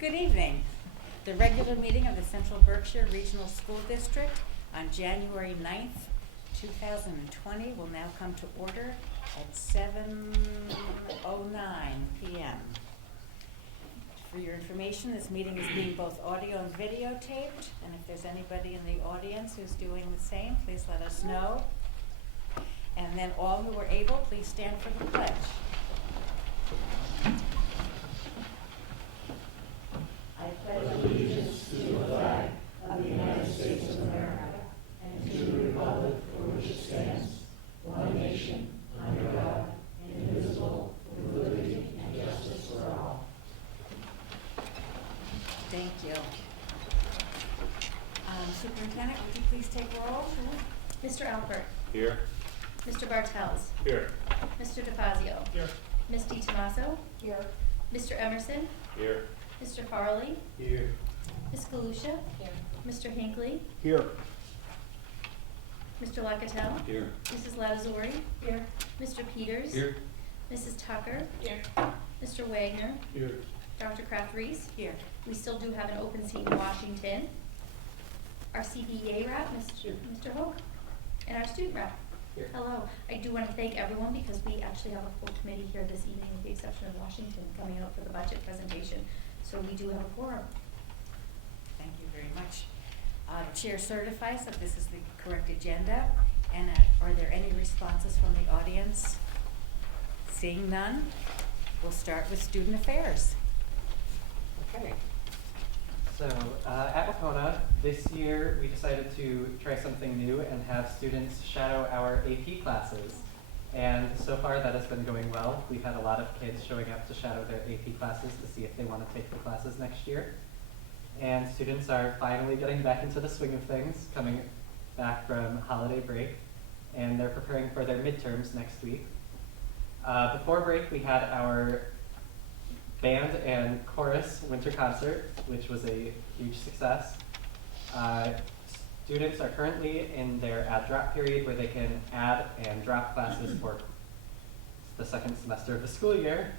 Good evening. The regular meeting of the Central Berkshire Regional School District on January 9th, 2020 will now come to order at 7:09 p.m. For your information, this meeting is being both audio and videotaped, and if there's anybody in the audience who's doing the same, please let us know. And then all who are able, please stand for the pledge. I pledge allegiance to the flag of the United States of America and to the republic for which it stands, one nation, under God, indivisible, with liberty and justice for all. Thank you. Superintendent, would you please take roll? Mr. Alpert. Here. Mr. Bartels. Here. Mr. DeFazio. Here. Ms. DiTomaso. Here. Mr. Emerson. Here. Mr. Farley. Here. Ms. Galusha. Here. Mr. Hinckley. Here. Mr. Locatell. Here. Mrs. Latazori. Here. Mr. Peters. Here. Mrs. Tucker. Here. Mr. Wagner. Here. Dr. Kraft-Reese. Here. We still do have an open seat in Washington. Our CBEA rep, Mr. Hoke, and our student rep. Here. Hello. I do want to thank everyone because we actually have a full committee here this evening with the exception of Washington coming out for the budget presentation. So we do have a quorum. Thank you very much. The chair certifies that this is the correct agenda. And are there any responses from the audience? Seeing none, we'll start with student affairs. Okay. So at Wapona, this year we decided to try something new and have students shadow our AP classes. And so far that has been going well. We've had a lot of kids showing up to shadow their AP classes to see if they want to take the classes next year. And students are finally getting back into the swing of things, coming back from holiday break, and they're preparing for their midterms next week. Before break, we had our band and chorus winter concert, which was a huge success. Students are currently in their add drop period where they can add and drop classes for the second semester of the school year.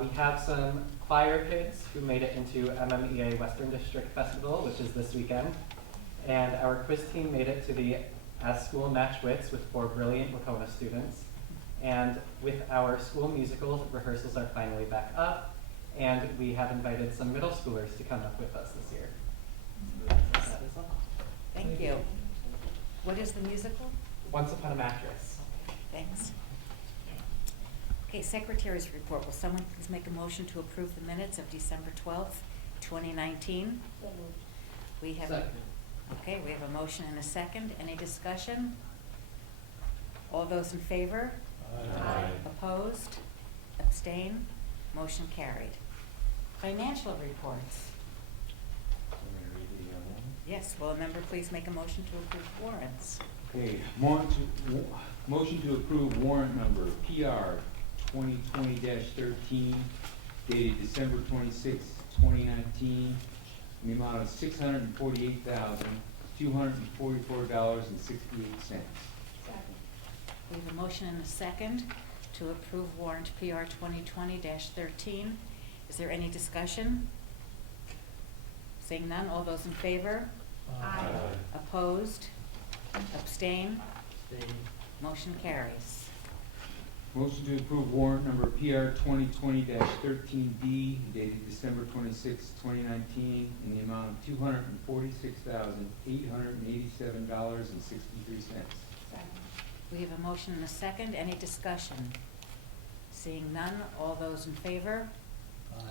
We have some choir kids who made it into MMEA Western District Festival, which is this weekend. And our quiz team made it to the As School Match Wits with 4 brilliant Wapona students. And with our school musicals, rehearsals are finally back up, and we have invited some middle schoolers to come up with us this year. That is all. Thank you. What is the musical? Once Upon a Mattress. Thanks. Okay, Secretary's report. Will someone please make a motion to approve the minutes of December 12th, 2019? We have Okay, we have a motion and a second. Any discussion? All those in favor? Aye. Opposed? Abstain? Motion carried. Financial reports. Yes, will a member please make a motion to approve warrants? Okay, motion to approve warrant number PR 2020-13 dated December 26, 2019, in the amount of $648,244.68. We have a motion and a second to approve warrant PR 2020-13. Is there any discussion? Seeing none, all those in favor? Aye. Opposed? Abstain? Motion carries. Motion to approve warrant number PR 2020-13B dated December 26, 2019, in the amount of $246,887.63. We have a motion and a second. Any discussion? Seeing none, all those in favor?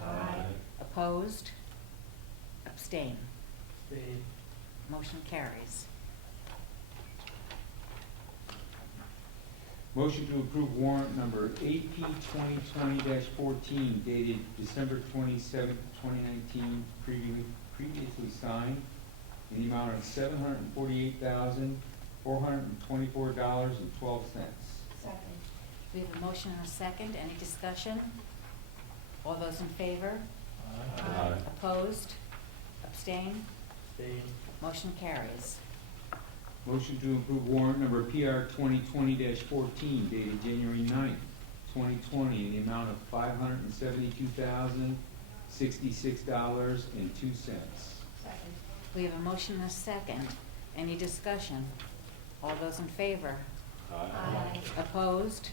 Aye. Opposed? Abstain? Motion carries. Motion to approve warrant number AP 2020-14 dated December 27, 2019, previously signed, in the amount of $748,424.12. We have a motion and a second. Any discussion? All those in favor? Aye. Opposed? Abstain? Motion carries. Motion to approve warrant number PR 2020-14 dated January 9th, 2020, in the amount of $66.02. Second. We have a motion and a second. Any discussion? All those in favor? Aye. Opposed?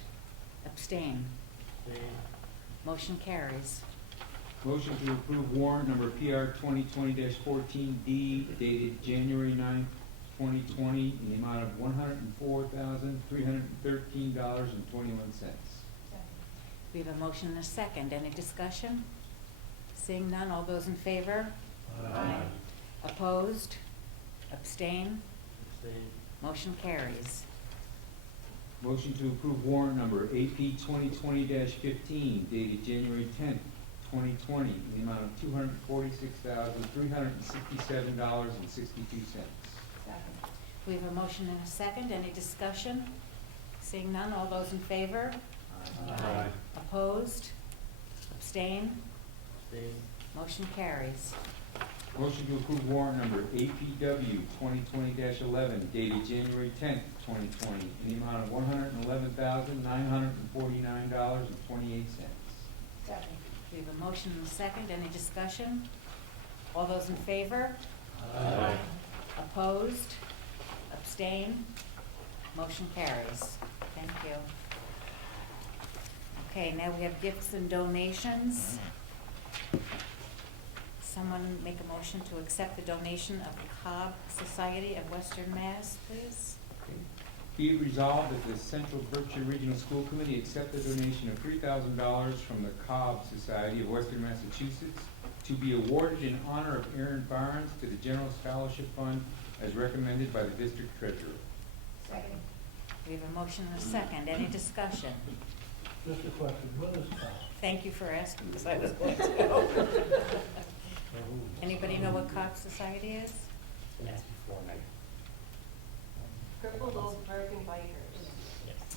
Abstain? Motion carries. Motion to approve warrant number PR 2020-14D dated January 9th, 2020 in the amount of $104,313.21. Second. We have a motion and a second. Any discussion? Seeing none, all those in favor? Aye. Opposed? Abstain? Motion carries. Motion to approve warrant number AP 2020-15 dated January 10th, 2020 in the amount of $246,367.62. Second. We have a motion and a second. Any discussion? Seeing none, all those in favor? Aye. Opposed? Abstain? Motion carries. Motion to approve warrant number APW 2020-11 dated January 10th, 2020 in the amount of $111,949.28. Second. We have a motion and a second. Any discussion? All those in favor? Aye. Opposed? Abstain? Motion carries. Thank you. Okay, now we have gifts and donations. Someone make a motion to accept the donation of the Cobb Society of Western Mass, please. Be it resolved that the Central Berkshire Regional School Committee accept the donation of $3,000 from the Cobb Society of Western Massachusetts to be awarded in honor of Aaron Barnes to the General Scholarship Fund as recommended by the district treasurer. Second. We have a motion and a second. Any discussion? Just a question, what is COP? Thank you for asking, because I was going to. Anybody know what Cobb Society is? Crippled old broken bikers.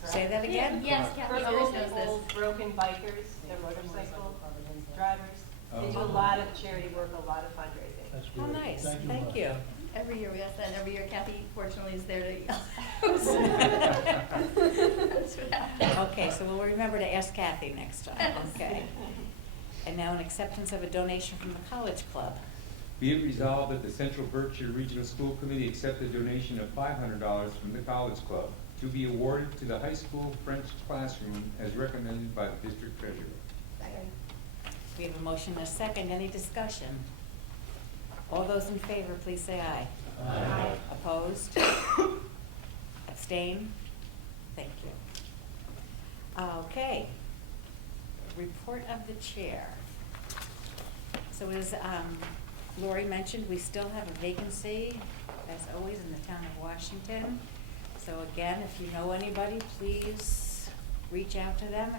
Say that again? Yes, Kathy always Crippled knows this. old broken bikers, they're motorcycle drivers. They do a lot of charity work, a lot of fundraising. That's Oh, great. nice. much. Thank you. Every year we ask that, and every year Kathy fortunately is there to yell. That's what happens. Okay, so we'll remember to ask Kathy next time, okay? And now an acceptance of a donation from the College Club. Be it resolved that the Central Berkshire Regional School Committee accept a donation of $500 from the College Club to be awarded to the high school French classroom as recommended by the district treasurer. Second. We have a motion and a second. Any discussion? All those in favor, please say aye. Aye. Opposed? Abstain? Thank you. Okay. Report of the chair. So as Lori mentioned, we still have a vacancy, as always, in the town of Washington. So again, if you know anybody, please reach out to them.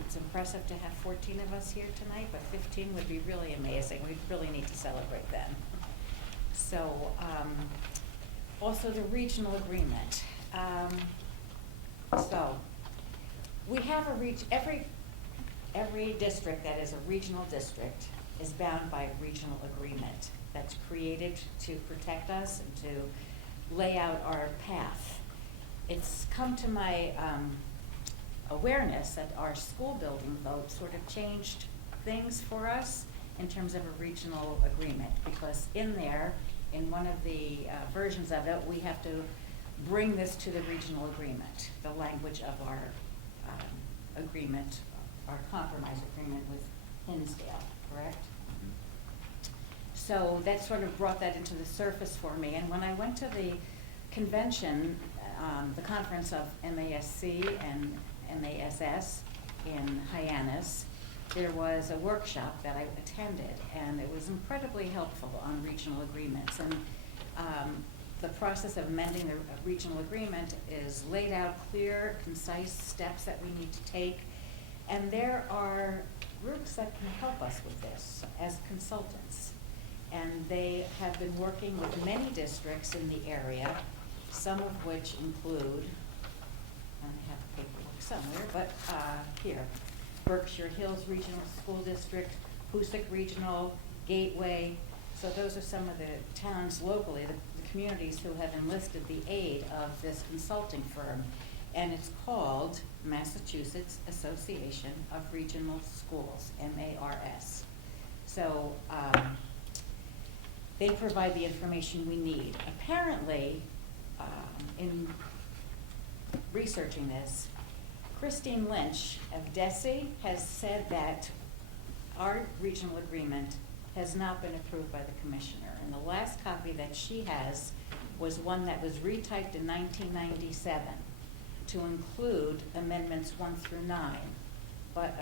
It's impressive to have 14 of us here tonight, but 15 would be really amazing. We really need to celebrate them. So, also the regional agreement. So, we have every district that is a regional district is bound by a regional agreement that's created to protect us and to lay out our path. It's come to my awareness that our school building vote sort of changed things for us in terms of a regional agreement, because in there, in one of the versions of it, we have to bring this to the regional agreement, the language of our agreement, our compromise agreement with Hinsdale, correct? So that sort of brought that into the surface for me. And when I went to the convention, the conference of MASC and MASS in Hyannis, there was a workshop that I attended, and it was incredibly helpful on regional agreements. And the process of amending the regional agreement is laid out clear, concise steps that we need to take. And there are groups that can help us with this as consultants. And they have been working with many districts in the area, some of which include, I have the paperwork somewhere, but here, Berkshire Hills Regional School District, Hoosick Regional, Gateway. So those are some of the towns locally, the communities who have enlisted the aid of this consulting firm. And it's called Massachusetts Association of Regional Schools, MARS. So, they provide the information we need. Apparently, in researching this, Christine Lynch of DESE has said that our regional agreement has not been approved by the commissioner. And the last copy that she has was one that was retyped in 1997 to include amendments 1 through 9. But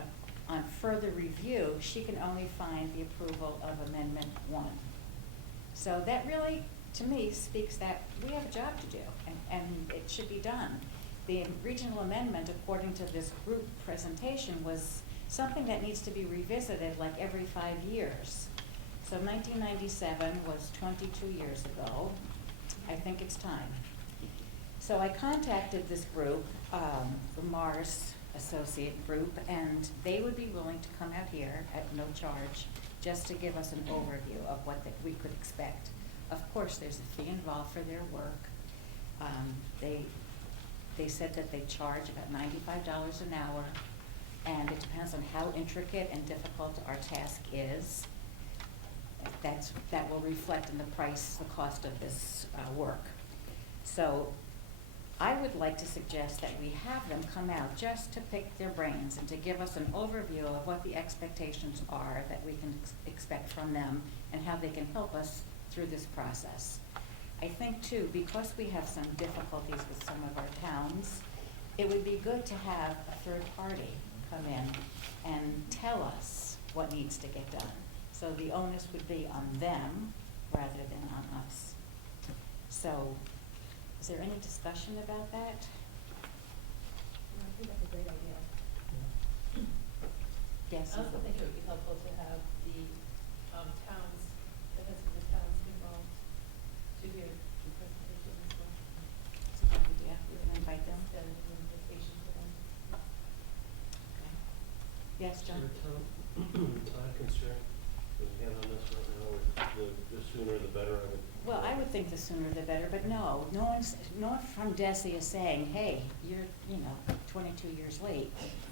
on further review, she can only find the approval of Amendment 1. So that really, to me, speaks that we have a job to do, and it should be done. The regional amendment, according to this group presentation, was something that needs to be revisited like every 5 years. So 1997 was 22 years ago. I think it's time. So I contacted this group, the Mars Associate Group, and they would be willing to come out here at no charge just to give us an overview of what we could expect. Of course, there's a fee involved for their work. They said that they charge about $95 an hour, and it depends on how intricate and difficult our task is. That will reflect in the price, the cost of this work. So I would like to suggest that we have them come out just to pick their brains and to give us an overview of what the expectations are that we can expect from them and how they can help us through this process. I think too, because we have some difficulties with some of our towns, it would be good to have a third party come in and tell us what needs to get done. So the onus would be on them rather than on us. So, is there any discussion about that? I think that's a great idea. Yes? I also think it would be helpful to have the towns, the heads of the towns involved to hear the presentation as well. It's a good idea. We can invite them. Send an invitation to them. Okay. Yes, John? Concern with hand on this right now, the sooner the better. Well, I would think the sooner the better, but no one from DESE is saying, hey, you're, 22 years late.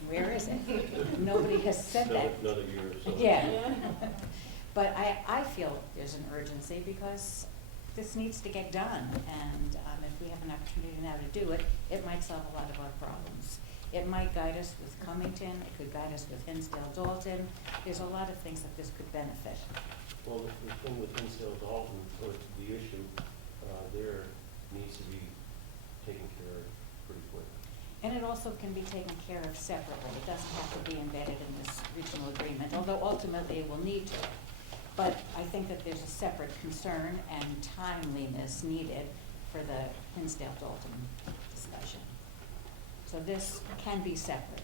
Where is it? Nobody has said that. Another year or so. Yeah. But I feel there's an urgency because this needs to get done. And if we have an opportunity now to do it, it might solve a lot of our problems. It might guide us with Cummington, it could guide us with Hinsdale Dalton. There's a lot of things that this could benefit. Well, the thing with Hinsdale Dalton, or the issue there needs to be taken care of pretty quick. And it also can be taken care of separately. It doesn't have to be embedded in this regional agreement, although ultimately it will need to. But I think that there's a separate concern and timeliness needed for the Hinsdale Dalton discussion. So this can be separate.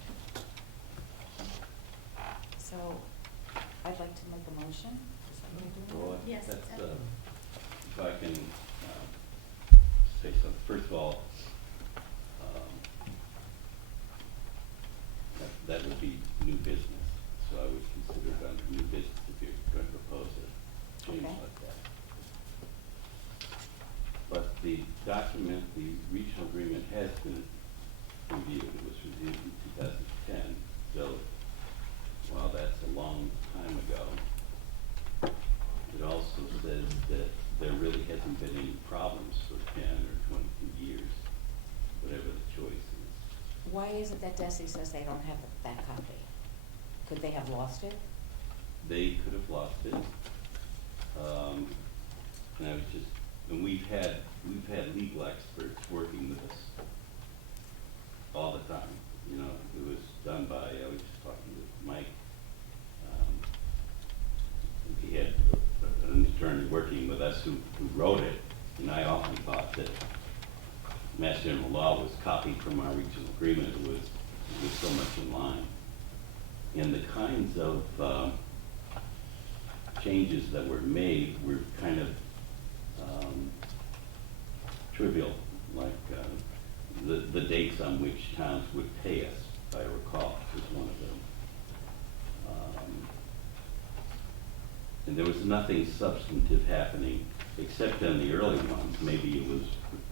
So I'd like to make a motion. Is somebody doing Well, Yes, that's, exactly. if I can say something. First of all, that would be new business. So I would consider it under new business if you're going to propose a change Okay. like that. But the document, the regional agreement has been reviewed. It was reviewed in 2010. So while that's a long time ago, it also says that there really hasn't been any problems for 10 or 22 years, whatever the choice is. Why is it that DESE says they don't have that copy? Could they have lost it? They could have lost it. And I was just, and we've had legal experts working with us all the time. It was done by, I was just talking with Mike. He had an attorney working with us who wrote it, and I often thought that Mass General Law was copied from our regional agreement. It was so much in line. And the kinds of changes that were made were kind of trivial, like the dates on which towns would pay us, if I recall, was one of them. And there was nothing substantive happening except on the early ones. Maybe it was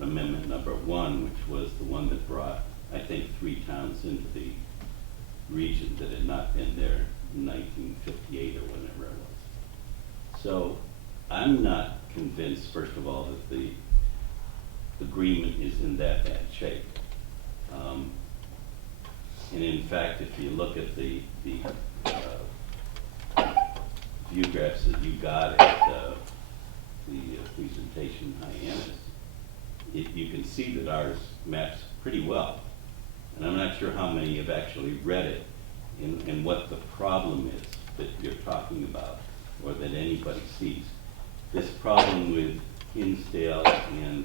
amendment number 1, which was the one that brought, I think, 3 towns into the region that had not been there in 1958 or whenever it was. So I'm not convinced, first of all, that the agreement is in that bad shape. And in fact, if you look at the view graphs that you got at the presentation, Hyannis, you can see that ours maps pretty well. And I'm not sure how many have actually read it and what the problem is that you're talking about or that anybody sees. This problem with Hinsdale and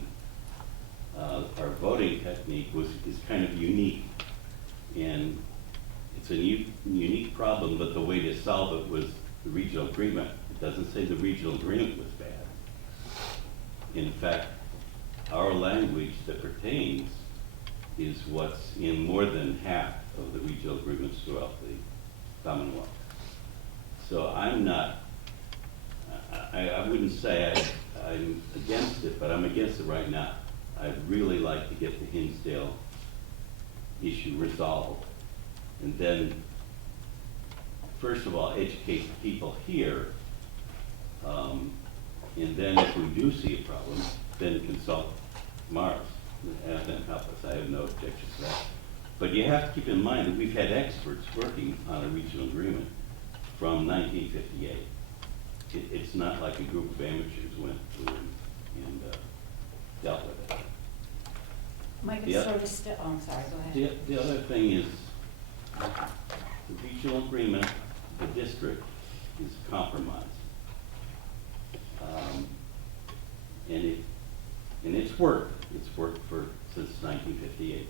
our voting technique is kind of unique. And it's a unique problem, but the way to solve it was the regional agreement. It doesn't say the regional agreement was bad. In fact, our language that pertains is what's in more than half of the regional agreements throughout the Commonwealth. So I'm not, I wouldn't say I'm against it, but I'm against it right now. I'd really like to get the Hinsdale issue resolved. And then, first of all, educate the people here. And then if we do see a problem, then consult Mars. Have them help us. I have no objection to that. But you have to keep in mind that we've had experts working on a regional agreement from 1958. It's not like a group of amateurs went through and dealt with it. Mike, The it's oth- sort of still, oh, I'm sorry, go ahead. The other thing is, the regional agreement, the district is compromised. And it's worked since 1958.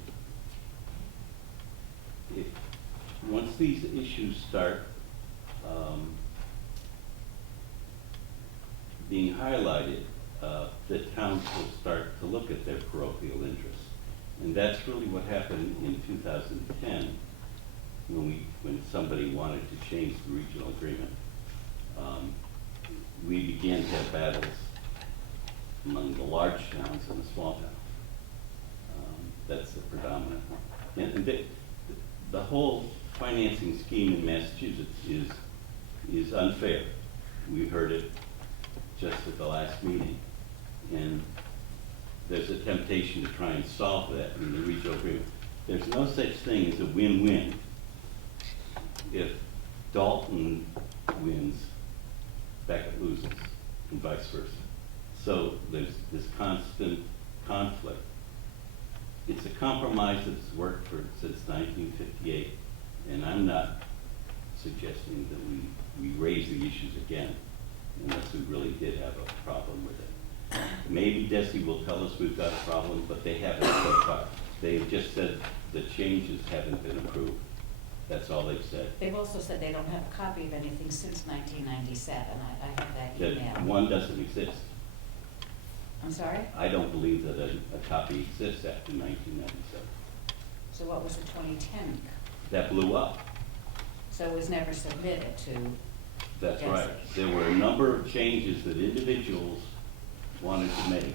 Once these issues start being highlighted, the towns will start to look at their parochial interests. And that's really what happened in 2010 when somebody wanted to change the regional agreement. We began to have battles among the large towns and the small towns. That's the predominant one. And the whole financing scheme in Massachusetts is unfair. We heard it just at the last meeting. And there's a temptation to try and solve that in the regional agreement. There's no such thing as a win-win. If Dalton wins, Beckett loses, and vice versa. So there's this constant conflict. It's a compromise that's worked since 1958, and I'm not suggesting that we raise the issues again unless we really did have a problem with it. Maybe DESI will tell us we've got a problem, but they haven't so far. They've just said the changes haven't been approved. That's all they've said. They've also said they don't have a copy of anything since 1997. I have that That email. one doesn't exist. I'm sorry? I don't believe that a copy exists after 1997. So what was the 2010? That blew up. So it was never submitted to, That's Yes. right. There were a number of changes that individuals wanted to make,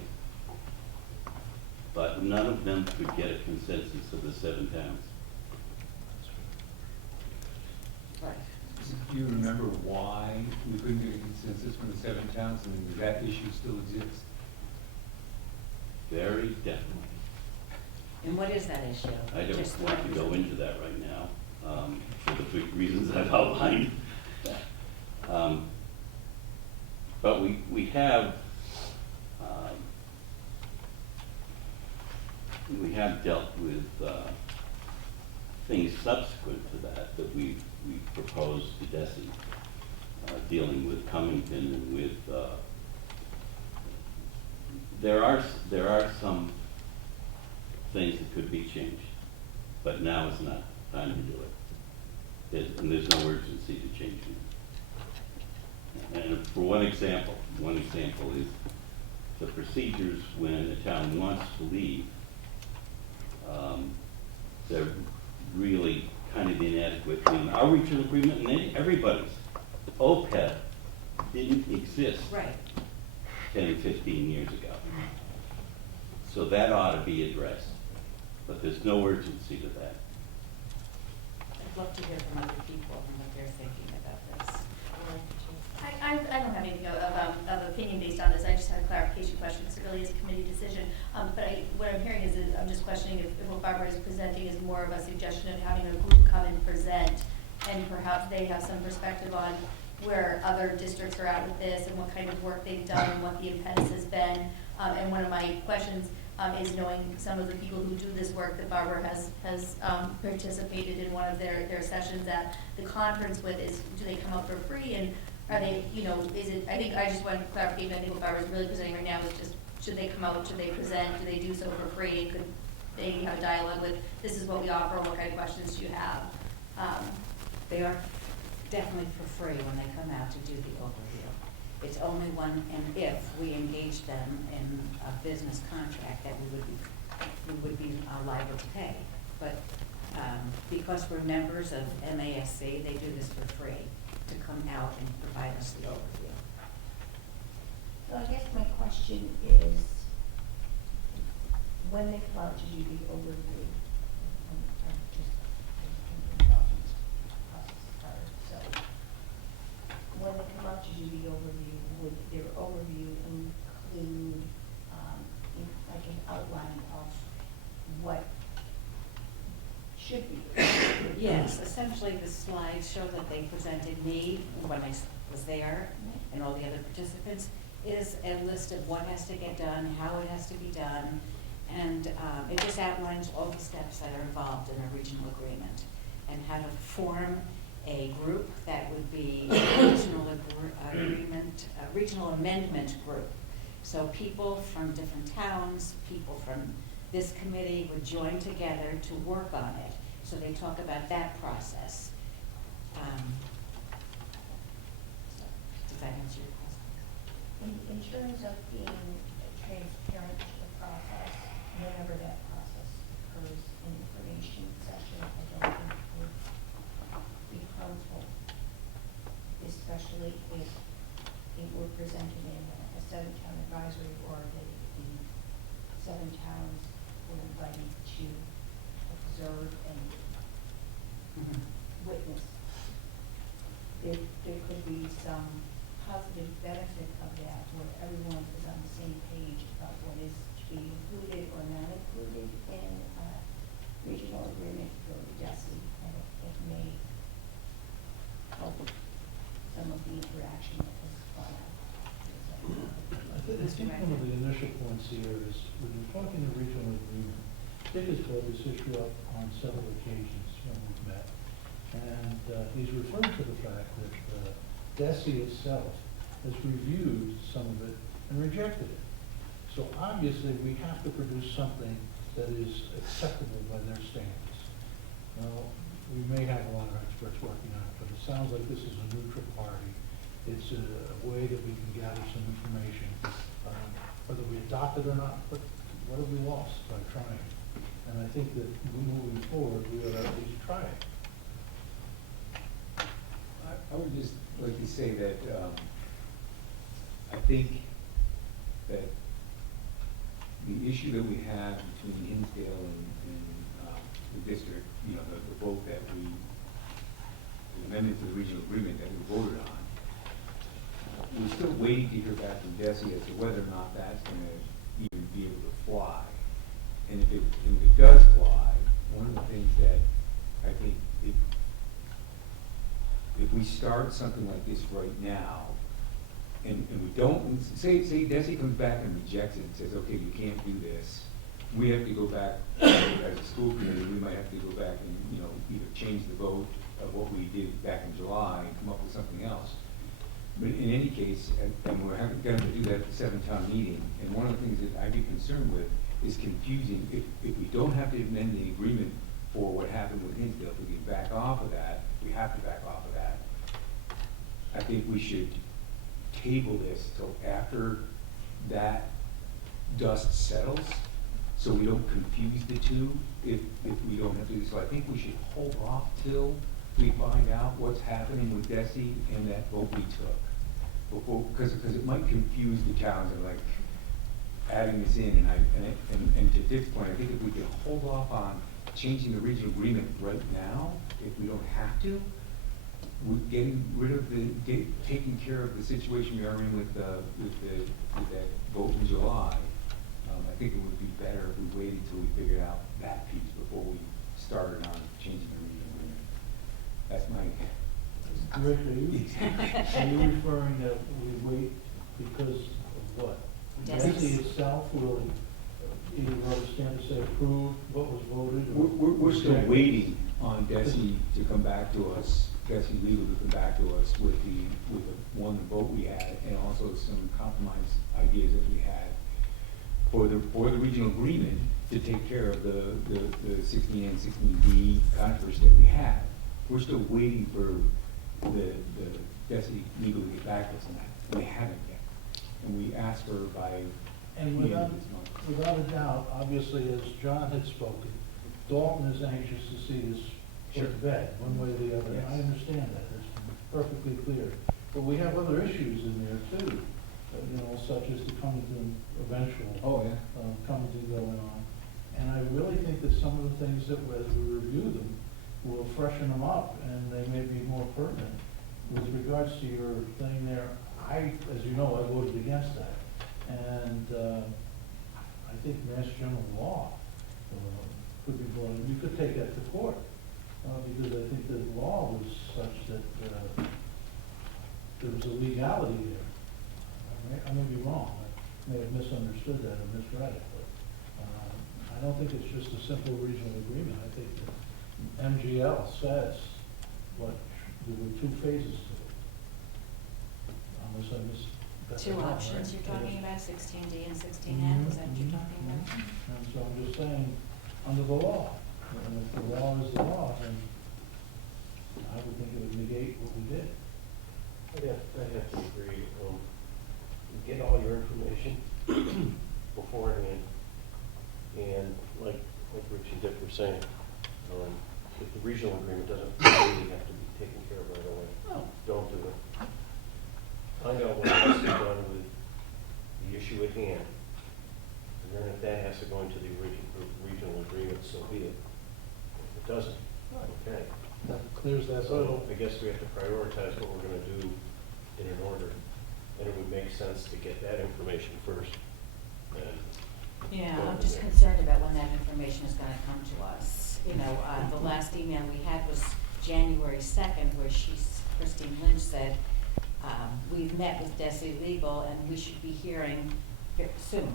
but none of them could get a consensus of the 7 towns. right. Do you remember why we couldn't get a consensus from the 7 towns, and does that issue still exists? Very definitely. And what is that issue? I don't Just want to the- go into that right now, for the big reasons I've outlined. But we have dealt with things subsequent to that we proposed to DESI, dealing with Cummington and with, there are some things that could be changed, but now is not time to do it. And there's no urgency to change it. And for one example is the procedures when a town wants to leave, they're really kind of inadequate. In our regional agreement and everybody's, OPEB didn't exist Right. 10, 15 years ago. So that ought to be addressed, but there's no urgency to that. I'd love to hear from other people and what they're thinking about this. I don't have anything other Barbara is presenting is more of a suggestion of having a group come and present, and perhaps they have some perspective on where other districts are at with this and what kind of work they've done and what the impetus has been. And one of my questions is knowing some of the people who do this work that Barbara has participated in one of their sessions at the conference with is, do they come out for free, and are they, you know, is it, I think I just wanted clarification. I think what Barbara's really presenting right now is just, should they come out, should they present, do they do so for free, could they have a dialogue with, this is what we offer, what kind of questions do you have? They are definitely for free when they come out to do the overview. It's only when and if we engage them in a business contract that we would be liable to pay. But because we're members of MASC, they do this for free to come out and provide us the overview. So I guess my question is, when they come out to do the overview, I'm just thinking about this process part, so when they come out to do the overview, would their overview include like an outline of what should be? Yes, essentially the slides show that they presented me when I was there and all the other participants, is a list of what has to get done, how it has to be done, and it just outlines all the steps that are involved in a regional agreement and how to form a group that would be a regional amendment group. So people from different towns, people from this committee would join together to work on it. So they talk about that process. Does that answer your question? In terms of being transparent to the process, whenever that process occurs, an information session, I don't think would be harmful, especially if it were presented in a 7-town advisory board that the 7 towns were invited to observe and witness. There could be some positive benefit of that, where everyone is on the same page about what is to be included or not included in regional agreement for DESI, and it may help some of the interaction that has gone on. I think one of the initial points here is, when you're talking a regional agreement, Dick has brought this issue up on several occasions when we've met. And he's referred to the fact that DESI itself has reviewed some of it and rejected it. So obviously, we have to produce something that is acceptable by their standards. Now, we may have a lot of experts working on it, but it sounds like this is a neutral party. It's a way that we can gather some information, whether we adopt it or not, but what have we lost by trying? And I think that moving forward, we ought to at least try it. I would just like to say that I think that the issue that we have between Hinsdale and the district, you know, the vote that the amendment to the regional agreement that we voted on, we're still waiting to hear back from DESI as to whether or not that's going to even be able to fly. And if it does fly, one of the things that I think if we start something like this right now, and we don't, say DESI comes back and rejects it and says, okay, you can't do this, we have to go back, as a school committee, we might have to go back and, you know, either change the vote of what we did back in July and come up with something else. But in any case, and we're going to do that at the 7-town meeting, and one of the things that I'd be concerned with is confusing, if we don't have to amend the agreement for what happened with Hinsdale, if we can back off of that, we have to back off of that. I think we should table this till after that dust settles, so we don't confuse the two if we don't have to do this. So I think we should hold off till we find out what's happening with DESI and that vote we took. Because it might confuse the towns and like adding this in, and to Dick's point, I think if we can hold off on changing the regional agreement right now, if we don't have to, we're getting rid of taking care of the situation we are in with that vote in July. I think it would be better if we waited till we figured out that piece before we started on changing the regional agreement. That's my. Rick, are you referring that we wait because of what? Yes. Desi itself will either wrote a stamp to say approve what was voted? or We're still rejected? waiting on Desi to come back to us, Desi Legal to come back to us with the one vote we had, and also some compromise ideas that we had for the regional agreement to take care of the 16A and 16B controversy that we had. We're still waiting for the Desi Legal to get back to us on that, and they haven't yet. And we asked her by And the end of this month. without a doubt, obviously, as John had spoken, Dalton is anxious to see this put to bed, one way or the other. Yes. I understand that, it's perfectly clear. But we have other issues in there too, such as the Cummington eventual. Oh, yeah. Cummington going on. And I really think that some of the things that, as we review them, will freshen them up, and they may be more pertinent. With regards to your thing there, as you know, I voted against that. And I think Mass General Law could be brought in. You could take that to court, because I think the law was such that there was a legality there. I may be wrong. I may have misunderstood that or misread it, but I don't think it's just a simple regional agreement. I think that MGL says there were two phases to it. Unless I missed. Two options you're talking about, 16D and 16F, is that what you're talking about? And so I'm just saying, under the law, and if the law is the law, then I would think it would negate what we did. I have to agree. Get all your information beforehand, and like Rich and Dick were saying, if the regional agreement doesn't really have to be taken care of right away, don't do it. Find out what has to be done with the issue at hand, and then if that has to go into the regional agreement, so be it. If it doesn't, okay. That clears that So up. I guess we have to prioritize what we're gonna do in an order, and it would make sense to get that information first. And Yeah, I'm just concerned about when that information is gonna come to us. The last email we had was January 2nd, where Christine Lynch said, we've met with Desi Legal and we should be hearing soon.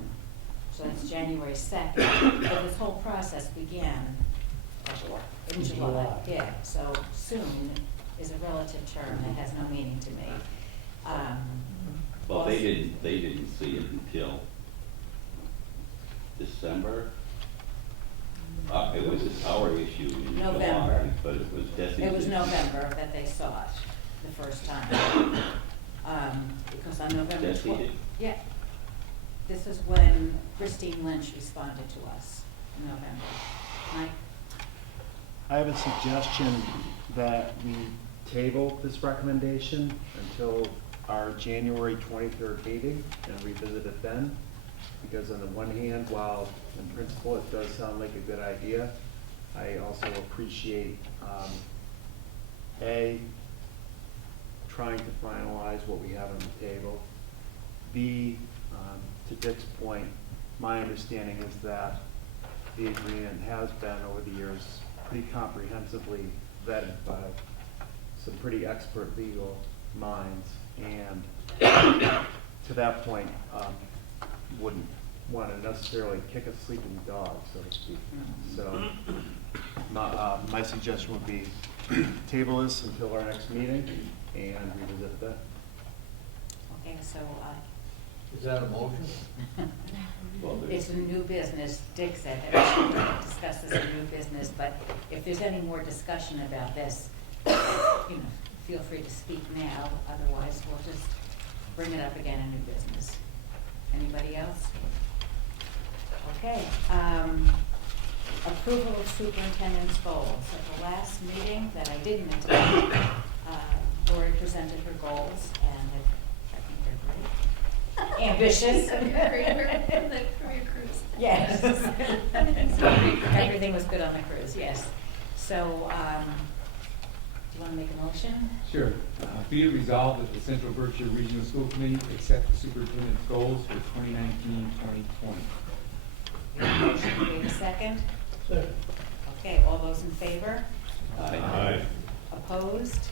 So that's January 2nd. But this whole process began in July. Yeah, so soon is a relative term that has no meaning to me. Well, they didn't see it until December. It was our issue in November. July, but it was Desi's. It was issue. November that they saw it the first time. Because on November Desi 12th. did? Yeah. This is when Christine Lynch responded to us in November. Mike? I have a suggestion that we table this recommendation until our January 23rd meeting and revisit it then. Because on the one hand, while in principle it does sound like a good idea, I also appreciate, A, trying to finalize what we have on the table. B, to Dick's point, my understanding is that the agreement has been over the years pretty comprehensively vetted by some pretty expert legal minds, and to that point, wouldn't want to necessarily kick a sleeping dog, so to speak. So my suggestion would be table this until our next meeting and revisit that. Okay, so, is that a motion? Well, it's a new business. Dick said that we should discuss this in new business, but if there's any more discussion about this, feel free to speak now. Otherwise, we'll just bring it up again in new business. Anybody else? Okay. Approval of superintendent's goals. At the last meeting that I didn't attend, Lori presented her goals, and I think they're great. Ambitious. The career cruise. Yes. Everything was good on the cruise, yes. So, do you want to make a motion? Sure. Be it resolved that the Central Berkshire Regional School Committee accept the superintendent's goals for 2019-2020. We have a motion, we have a second? Second. Okay, all those in favor? Aye. Opposed?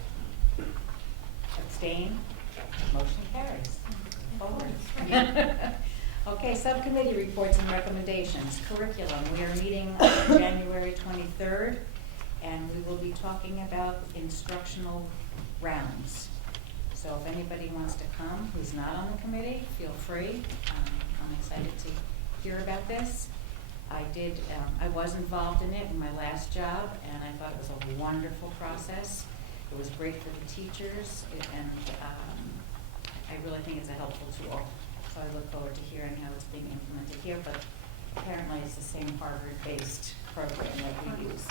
Abstain? Motion carries. Forward. Okay, subcommittee reports and recommendations. Curriculum, we are meeting on January 23rd, and we will be talking about instructional rounds. So if anybody wants to come who's not on the committee, feel free. I'm excited to hear about this. I was involved in it in my last job, and I thought it was a wonderful process. It was great for the teachers, and I really think it's a helpful tool. So I look forward to hearing how it's being implemented here, but apparently it's the same Harvard-based program that we use,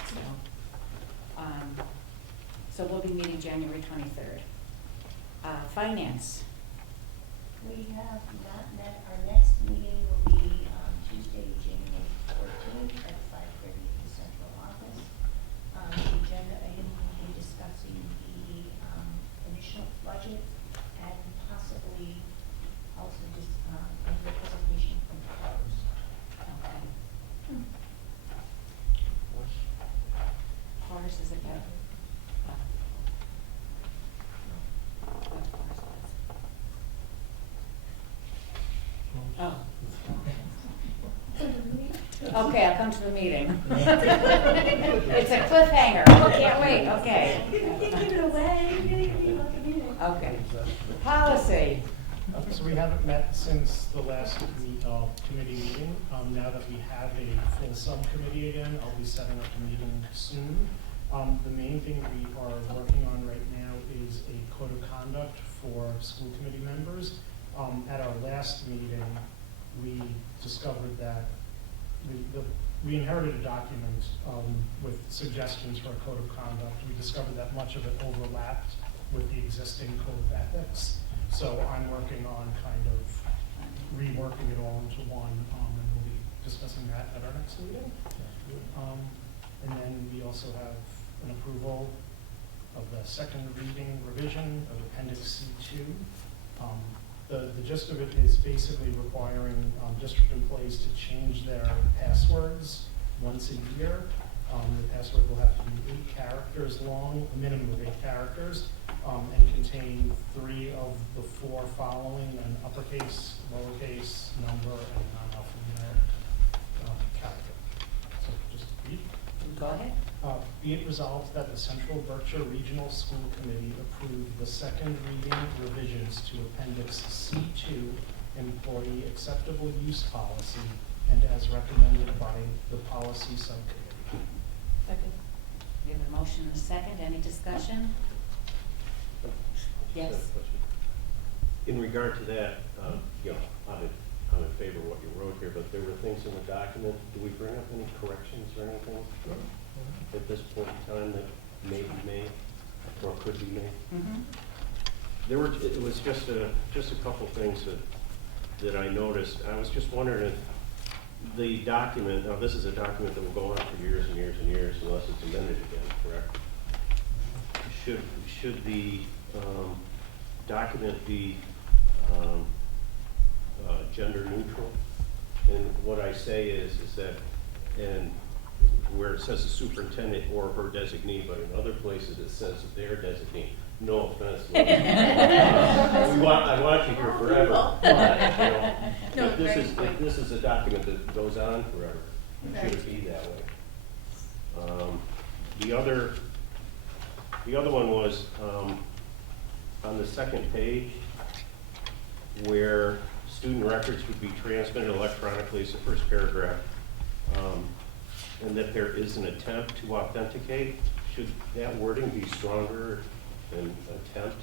so we'll be meeting January 23rd. Finance. We have not met, our next meeting will be Tuesday, January 14th at 5:30 in the central office. The agenda item will be discussing the initial budget and possibly also just a presentation from PROS. Okay. Horace is about. What Horace was. Oh. Okay, I'll come to the meeting. It's a cliffhanger. Oh, can't wait, okay. Give it away. Okay. Policy. So we haven't met since the last committee meeting. Now that we have a full subcommittee again, I'll be setting up a meeting soon. The main thing we are working on right now is a code of conduct for school committee members. At our last meeting, we discovered that we inherited a document with suggestions for a code of conduct. We discovered that much of it overlapped with the existing code of ethics. So I'm working on kind of reworking it all into one, and we'll be discussing that at our next meeting. And then we also have an approval of the second reading revision of Appendix C2. The gist of it is basically requiring district employees to change their passwords once a year. The password will have to be 8 characters long, a minimum of 8 characters, and contain 3 of the 4 following: an uppercase, lowercase, number, and non-alphanumeric character. So just read. Go ahead. Be it resolved that the Central Berkshire Regional School Committee approve the second reading revisions to Appendix C2, Employee Acceptable Use Policy, and as recommended by the Policy Subcommittee. Second. We have a motion and a second. Any discussion? Yes. In regard to that, you know, I'm in favor of what you wrote here, but there were things in the document. Do we bring up any corrections or anything at this point in time that may be made or could be made? Mm-hmm. It was just a couple things that I noticed. I was just wondering if the document, now this is a document that will go on for years and years and years unless it's amended again, correct? Should the document be gender neutral? And what I say is that, and where it says the superintendent or her designee, but in other places it says their designee. No offense. I want you here forever. But, you know, No, if this very is, this is a document that goes on forever. It should be that way. The other one was on the second page where student records would be transmitted electronically, it's the first paragraph, and that there is an attempt to authenticate. Should that wording be stronger than attempt?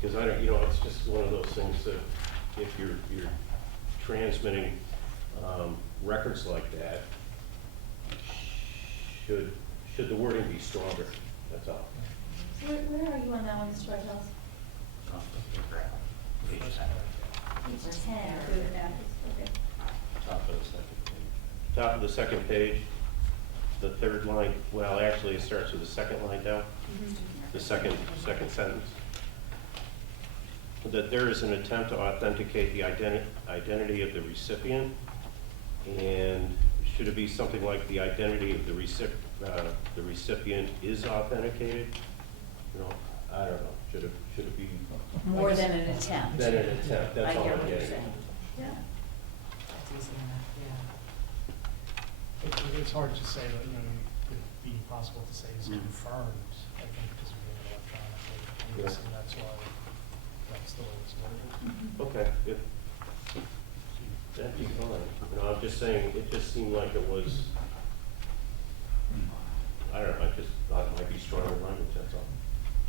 Because I don't, you know, it's just one of those things that if you're transmitting records like that, should the wording be stronger? That's all. So where are you on that one, Mr. Whitehouse? Page 10, good enough, okay. Top of the second page. Top of the second page. the third line, well, actually, it starts with the second line down, the second sentence. That there is an attempt to authenticate the identity of the recipient, and should it be something like the identity of the recipient is authenticated? You know, I don't know, should it be? More than an attempt. Than an attempt, that's all I hear I'm what you're getting. saying. Yeah. That's easy enough, yeah. It's hard to say, but, you know, it'd be possible to say it's confirmed, I think, because we're doing it electronically. Yeah. And that's why, that's the way it's worded. Okay, good. That'd be fine. You know, I'm just saying, it just seemed like it was, I don't know, I just thought it might be stronger language, that's all.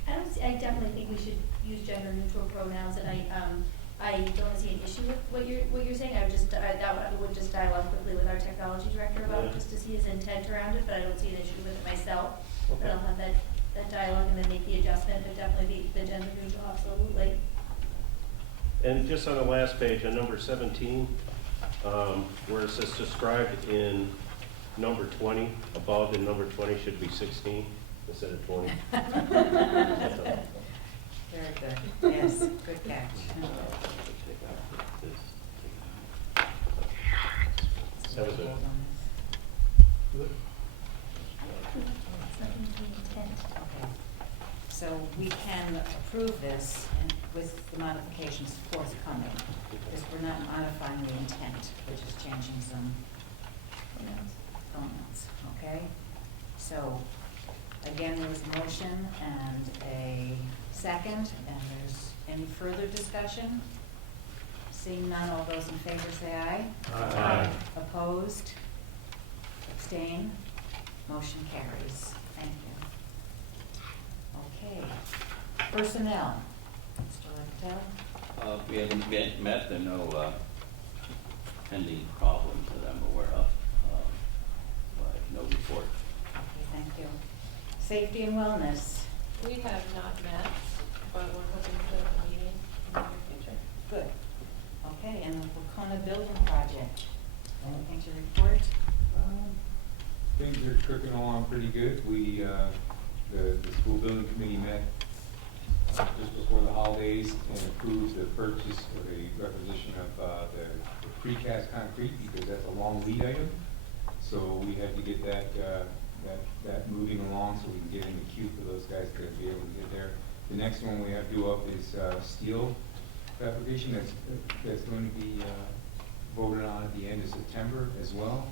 I definitely think we should use gender neutral pronouns, and I don't see an issue with what you're saying. I would just, I would just dialogue quickly with our technology director about it, Yeah. just to see his intent around it, but I don't see an issue with it myself. Okay. But I'll have that dialogue and then make the adjustment, but definitely the gender neutral, absolutely. And just on the last page, on number 17, where it says described in number 20, above in number 20 should be 16 instead of 20. That's all. Very good. Yes, good catch. That was it. It's nothing to intent. Okay. So we can approve this and with the modifications forthcoming, because we're not modifying the intent, we're just changing some pronouns, okay? So, again, there was a motion and a second, and there's any further discussion? Seeing none, all those in favor say aye. Aye. Opposed? Abstain? Motion carries. Thank you. Okay. Personnel. Mr. Leftel? We haven't met, there are no pending problems that I'm aware of. No report. Okay, thank you. Safety and wellness. We have not met, but we're hoping to have a meeting in the near future. Good. Okay, and the Wacona building project. Anything to report? Things are cooking along pretty good. We, the school building committee met just before the holidays and approved the purchase of a requisition of the precast concrete, because that's a long lead item. So we had to get that moving along so we can get in the queue for those guys to be able to get there. The next one we have due up is steel fabrication. That's going to be voted on at the end of September as well.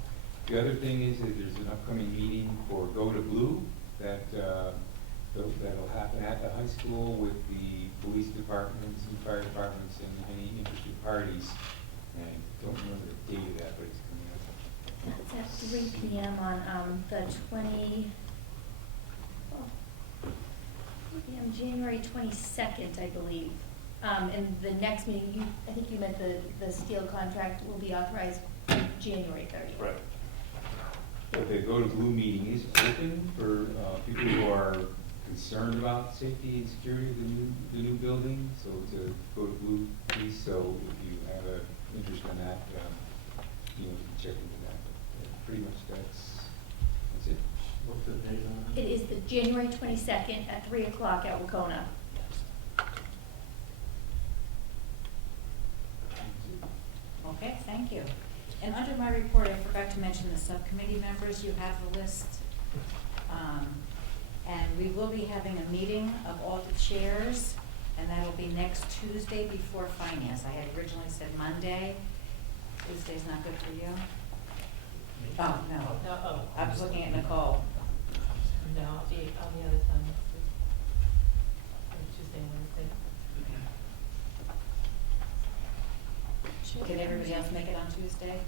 The other thing is that there's an upcoming meeting for Go to Blue that'll happen at the high school with the police departments and fire departments and any interested parties. And I don't remember the date of that, but it's coming up. That's at 3 p.m. on the January 22nd, I believe. And the next meeting, I think you meant the steel contract will be authorized January 30th. Right. But the Go to Blue meeting is open for people who are concerned about safety and security of the new building. So it's a Go to Blue piece. So if you have an interest in that, you know, check into that. But pretty much that's it. What's the date on It is the January 22nd at 3 o'clock at Wacona. Okay, thank you. And under my report, I forgot to mention the subcommittee members. You have the list. And we will be having a meeting of all the chairs, and that'll be next Tuesday before finance. I had originally said Monday. Tuesday's not good for you? Oh, no. No, oh. I was looking at Nicole. No, I'll be out the other time next week. Tuesday and Wednesday. Can everybody else make it on Tuesday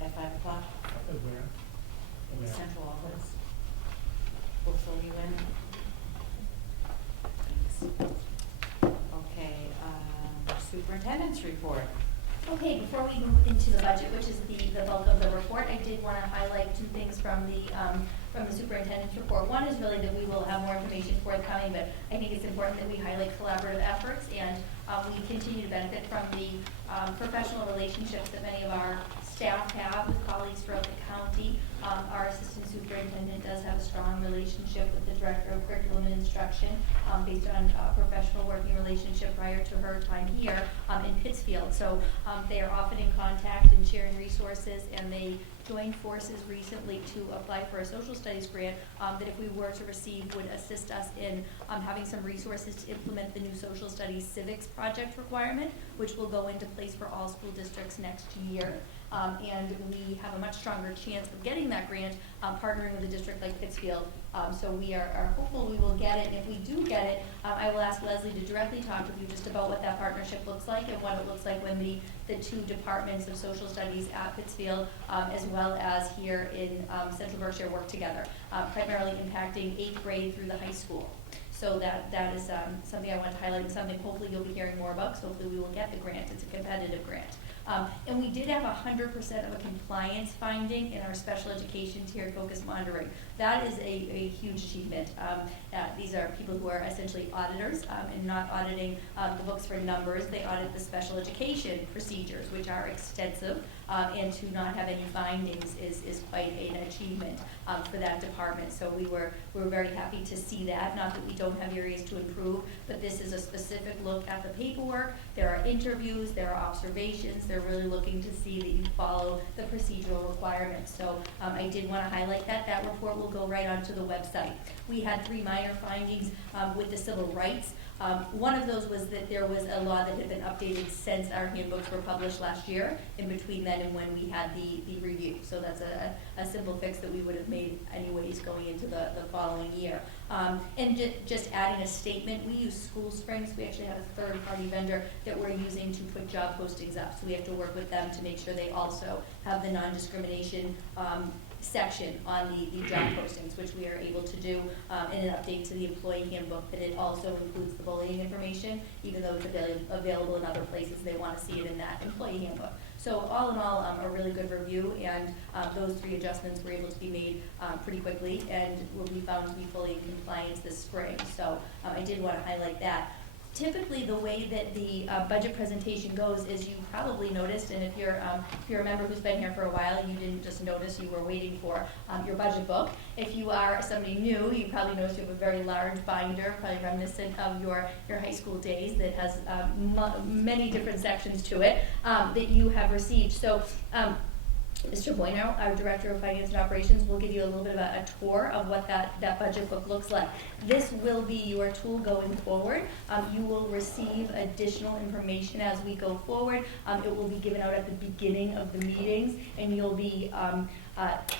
at 5 o'clock? Where? Central office. We'll fill you in. Thanks. Okay, superintendent's report. Okay, before we move into the budget, which is the bulk of the report, I did want to highlight two things from the superintendent's report. One is really that we will have more information forthcoming, but I think it's important that we highlight collaborative efforts, and we continue to benefit from the professional relationships that many of our staff have with colleagues throughout the county. Our assistant does have a strong relationship with the Director of Curriculum and Instruction, based on a professional working relationship prior to her time here in Pittsfield. So they are often in contact and sharing resources, and they joined forces recently to apply for a social studies grant that, if we were to receive, would assist us in having some resources to implement the new social studies civics project requirement, which will go into place for all school districts next year. And we have a much stronger chance of getting that grant partnering with a district like Pittsfield. So we are hopeful we will get it. And if we do get it, I will ask Leslie to directly talk with you just about what that partnership looks like and what it looks like when the two departments of social studies at Pittsfield, as well as here in Central Berkshire, work together, primarily impacting 8th grade through the high school. So that is something I want to highlight, and something hopefully you'll be hearing more about, so hopefully we will get the grant. It's a competitive grant. And we did have 100% of a compliance finding in our special education tiered focus monitoring. That is a huge achievement. These are people who are essentially auditors and not auditing the books for numbers. They audit the special education procedures, which are extensive, and to not have any findings is quite an achievement for that department. So we were very happy to see that. Not that we don't have areas to improve, but this is a specific look at the paperwork. There are interviews, there are observations. They're really looking to see that you follow the procedural requirements. So I did want to highlight that. That report will go right onto the website. We had 3 minor findings with the civil rights. One of those was that there was a law that had been updated since our handbooks were published last year, in between then and when we had the review. So that's a simple fix that we would have made anyways going into the following year. And just adding a statement, we use School Springs. We actually have a third-party vendor that we're using to put job postings up. So we have to work with them to make sure they also have the non-discrimination section on the job postings, which we are able to do in an update to the employee handbook, but it also includes the bullying information, even though it's available in other places. They want to see it in that employee handbook. So all in all, a really good review, and those 3 adjustments were able to be made pretty quickly and will be found to be fully in compliance this spring. So I did want to highlight that. Typically, the way that the budget presentation goes is, you probably noticed, and if you're a member who's been here for a while, you didn't just notice, you were waiting for your budget book. If you are somebody new, you probably noticed you have a very large binder, probably reminiscent of your high school days, that has many different sections to it that you have received. So Mr. Bueno, our Director of Finance and Operations, will give you a little bit of a tour of what that budget book looks like. This will be your tool going forward. You will receive additional information as we go forward. It will be given out at the beginning of the meetings, and you'll be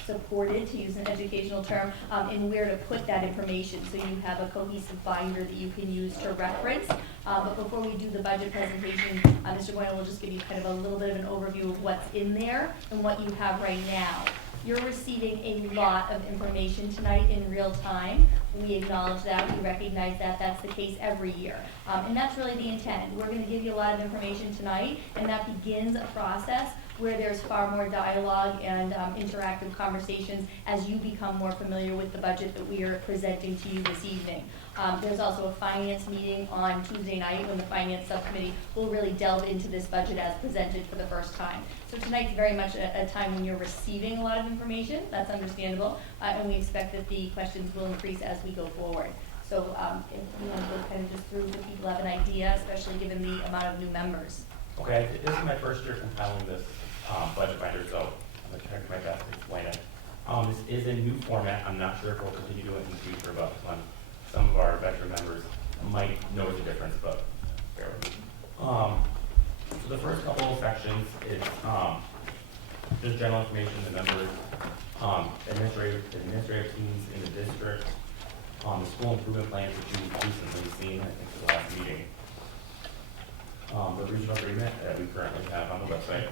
supported, to use an educational term, in where to put that information, so you have a cohesive binder that you can use to reference. But before we do the budget presentation, Mr. Bueno will just give you kind of a little bit of an overview of what's in there and what you have right now. You're receiving a lot of information tonight in real time. We acknowledge that, we recognize that, that's the case every year. And that's really the intent. We're going to give you a lot of information tonight, and that begins a process where there's far more dialogue and interactive conversations as you become more familiar with the budget that we are presenting to you this evening. There's also a finance meeting on Tuesday night when the finance subcommittee will really delve into this budget as presented for the first time. So tonight's very much a time when you're receiving a lot of information. That's understandable, and we expect that the questions will increase as we go forward. So if you want to go kind of just through so people have an idea, especially given the amount of new members. Okay, this is my first year compiling this budget binder, so I'm going to try my best to explain it. This is a new format. I'm not sure if we'll continue doing it in the future, but some of our veteran members might know the difference, but bear with me. So the first couple of sections is just general information, the members, administrative teams in the district, the school improvement plans which you've recently seen, I think, for the last meeting. The regional agreement that we currently have on the website.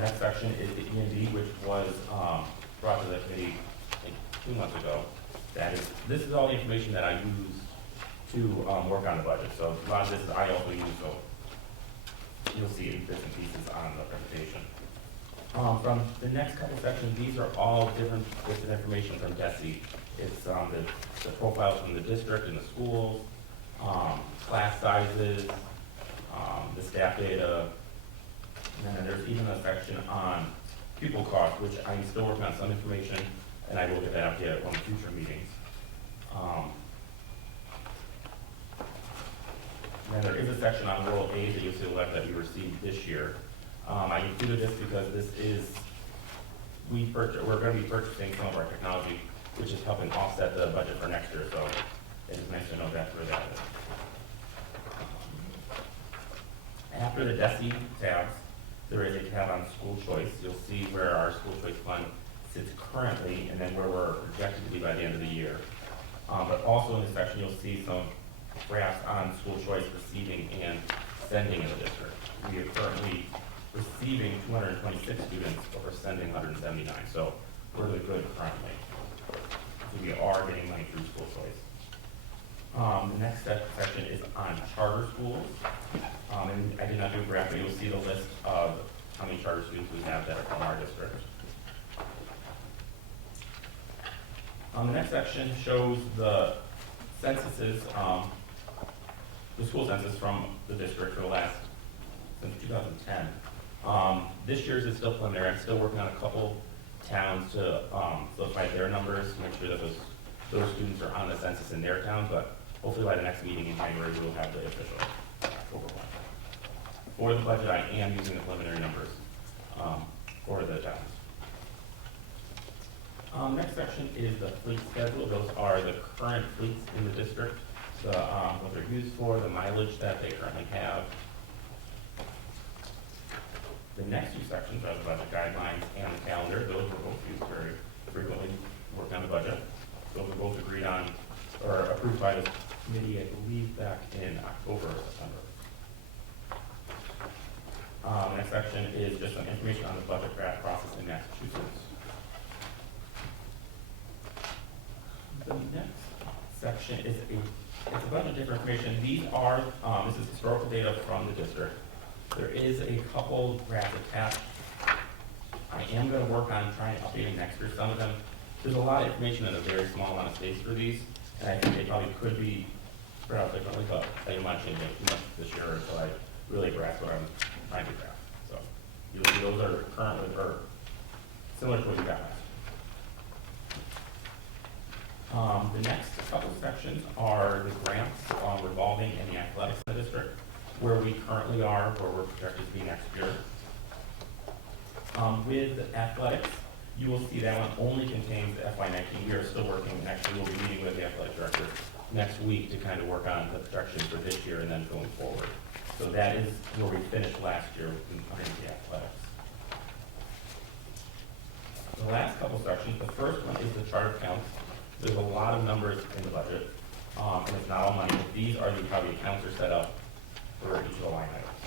Next section is the E&D, which was brought to the committee like 2 months ago. This is all the information that I use to work on the budget. So a lot of this I also use, so you'll see bits and pieces on the presentation. From the next couple sections, these are all different bits of information from DESE. It's the profiles from the district and the schools, class sizes, the staff data, and then there's even a section on pupil cost, which I'm still working on some information, and I will get that out to you at one of the future meetings. And there is a section on rural aid that you'll see the letter that we received this year. I included this because this is, we're going to be purchasing some of our technology, which is helping offset the budget for next year, so it is nice to know that's where that is. After the DESI tabs, there is a tab on school choice. You'll see where our school choice fund sits currently and then where we're projected to be by the end of the year. But also in this section, you'll see some graphs on school choice receiving and sending in the district. We are currently receiving 226 students, but we're sending 179, so we're really good currently. So we are getting money through school choice. The next section is on charter schools. And I did not do a graph, but you'll see the list of how many charter students we have that are from our district. The next section shows the censuses, the school census from the district for the last, since 2010. This year's is still preliminary. I'm still working on a couple towns to solidify their numbers, to make sure that those students are on the census in their town, but hopefully by the next meeting in January, we will have the official overall. For the budget, I am using the preliminary numbers for the towns. Next section is the fleet schedule. Those are the current fleets in the district, what they're used for, the mileage that they currently have. The next two sections are the budget guidelines and the calendar. Those were both used very frequently working on the budget. Those were both agreed on or approved by the committee, I believe, back in October or September. The next section is just some information on the budget draft process in Massachusetts. The next section is it's a bunch of different information. These are, this is historical data from the district. There is a couple graphs attached. I am going to work on trying to update them next year. Some of them, there's a lot of information in a very small amount of space for these, and I think they probably could be spread out differently, but I didn't want to change it too much this year until I really grasp what I'm trying to grasp. So you'll see those are currently, or similar to what you got last. The next couple sections are the grants revolving in the athletics in the district, where we currently are, where we're projected to be next year. With athletics, you will see that one only contains the FY19. We are still working, actually we'll be meeting with the athletic director next week to kind of work on the projections for this year and then going forward. So that is where we finished last year with the athletics. The last couple sections, the first one is the chart counts. There's a lot of numbers in the budget, and it's not all money, but these are how the accounts are set up for each of the line items.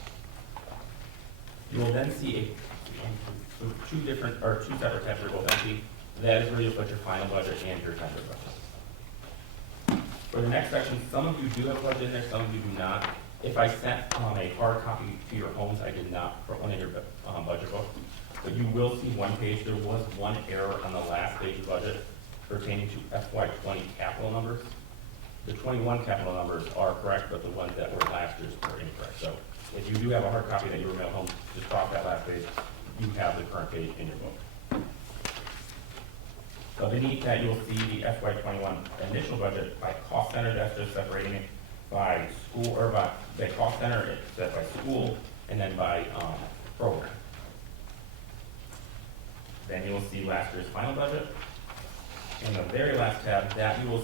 You will then see two separate tabs are both empty. That is where you put your final budget and your tender budget. For the next section, some of you do have budget in there, some of you do not. If I sent a hard copy to your homes, I did not put one in your budget book, but you will see one page. There was one error on the last page of budget pertaining to FY20 capital numbers. The 21 capital numbers are correct, but the ones that were last year's were incorrect. So if you do have a hard copy that you were mailed home, just drop that last page. You have the current page in your book. So beneath that, you'll see the FY21 initial budget by cost center. That's just separating it by school, or by the cost center, it's set by school, and then by program. Then you will see last year's final budget. In the very last tab, that you will,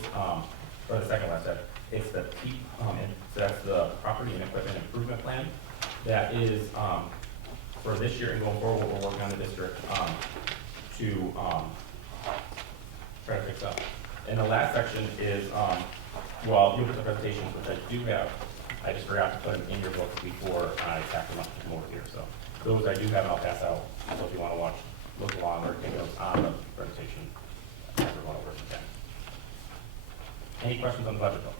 or the second last tab, it's the P, so that's the property and equipment improvement plan. That is for this year and going forward, what we're working on the district to try to fix up. And the last section is, well, you'll get the presentations, which I do have. I just forgot to put them in your book before I packed them up to come over here. So those I do have, and I'll pass out. So if you want to watch, look along, or take notes on the presentation. Everyone over again. Any questions on the budget bill?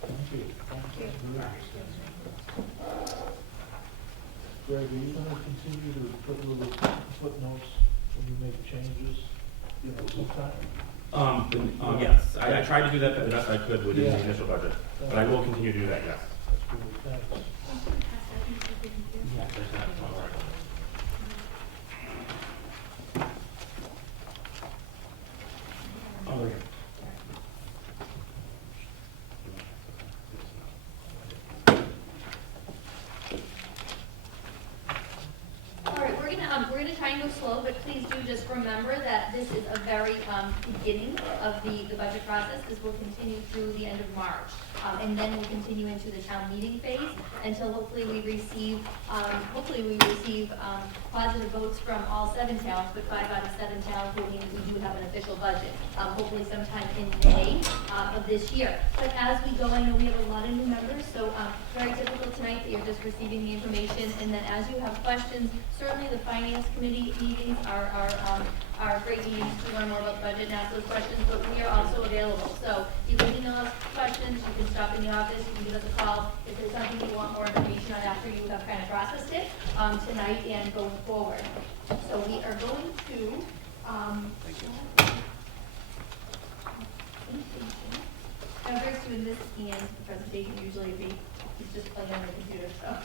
Thank you. Greg, are you gonna continue to put little footnotes when you make changes, you know, sometime? Yes, I tried to do that the best I could within the initial budget, but I will continue to do that, yes. That's good, thanks. Yeah, there's that one right. try and go slow, but please do just remember that this is a very beginning of the budget process. This will continue through the end of March. And then we'll continue into the town meeting phase until hopefully we receive positive votes from all 7 towns, but 5 out of 7 towns will mean that we do have an official budget, hopefully sometime in May of this year. But as we go, I know we have a lot of new members, so very typical tonight that you're just receiving the information, and then as you have questions, certainly the finance committee meetings are great meetings to learn more about the budget and ask those questions, but we are also available. So you can email us questions, you can stop in the office, you can give us a call if there's something you want more information on after you have kind of processed it tonight and going forward. So we are going to, I'm Greg's doing this and the presentation usually he's just playing on the computer, so.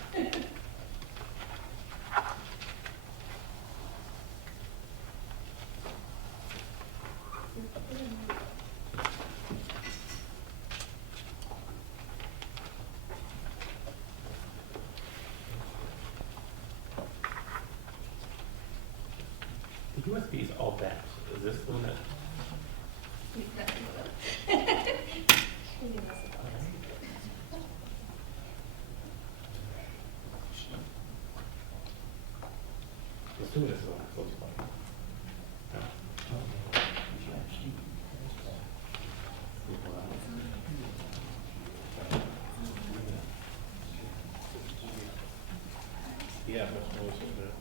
The USB is all that. Is this the one that? Assuming this is the one that's close by. Yeah, that's most of it.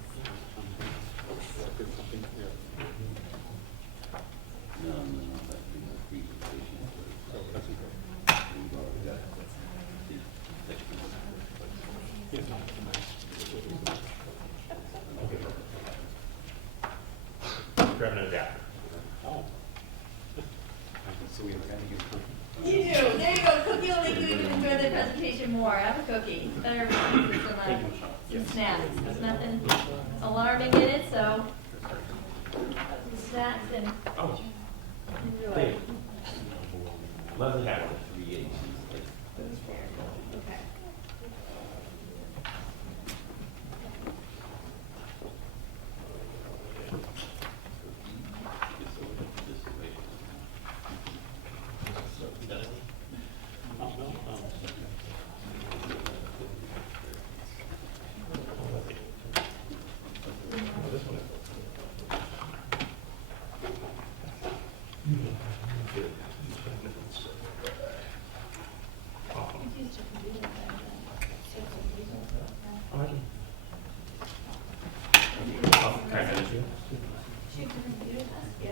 No, that's in the presentation. Oh, that's okay. We've already got the section. Grab an adapter. Oh. So we have got to get You do. There you go. Cookie will make you enjoy the presentation more. Have a cookie. It's better with some snacks. There's nothing alarming in it, so some snacks and Oh, enjoy. Dave. Leslie had one. 3 H's. Okay. Can I send it to you? Shoot the computer desk, yeah.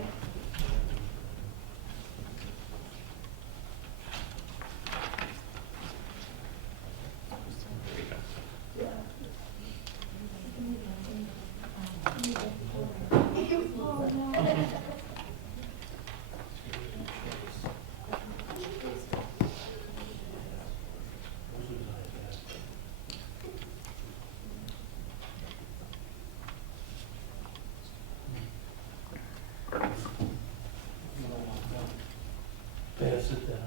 Pass it down.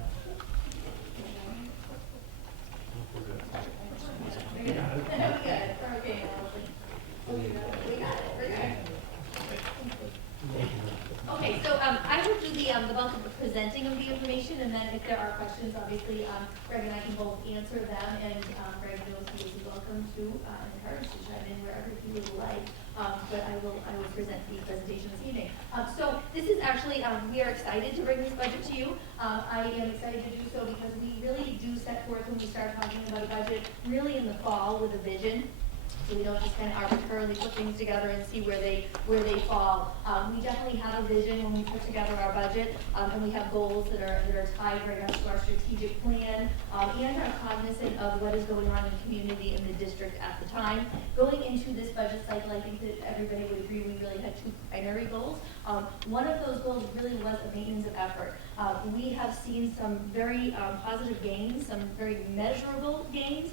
We got it. Okay. We got it. We're good. Okay, so I will do the bulk of the presenting of the information, and then if there are questions, obviously, Greg and I can both answer them, and Greg knows he is welcome to encourage to chime in wherever he would like. But I will present the presentation this evening. So this is actually, we are excited to bring this budget to you. I am excited to do so because we really do set forth when we start talking about a budget, really in the fall with a vision. So we don't just kind of arbitrarily put things together and see where they fall. We definitely have a vision when we put together our budget, and we have goals that are tied right up to our strategic plan, and are cognizant of what is going on in the community and the district at the time. Going into this budget cycle, I think that everybody would agree we really had 2 primary goals. One of those goals really was a maintenance of effort. We have seen some very positive gains, some very measurable gains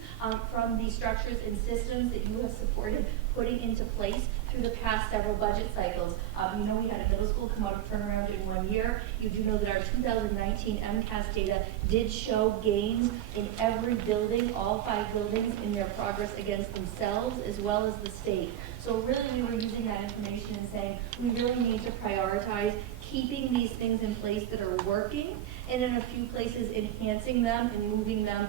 from the structures and systems that you have supported putting into place through the past several budget cycles. You know we had a middle school come out of turnaround in 1 year. You do know that our 2019 MCAS data did show gains in every building, all 5 buildings, in their progress against themselves as well as the state. So really we were using that information and saying we really need to prioritize keeping these things in place that are working, and in a few places enhancing them and moving them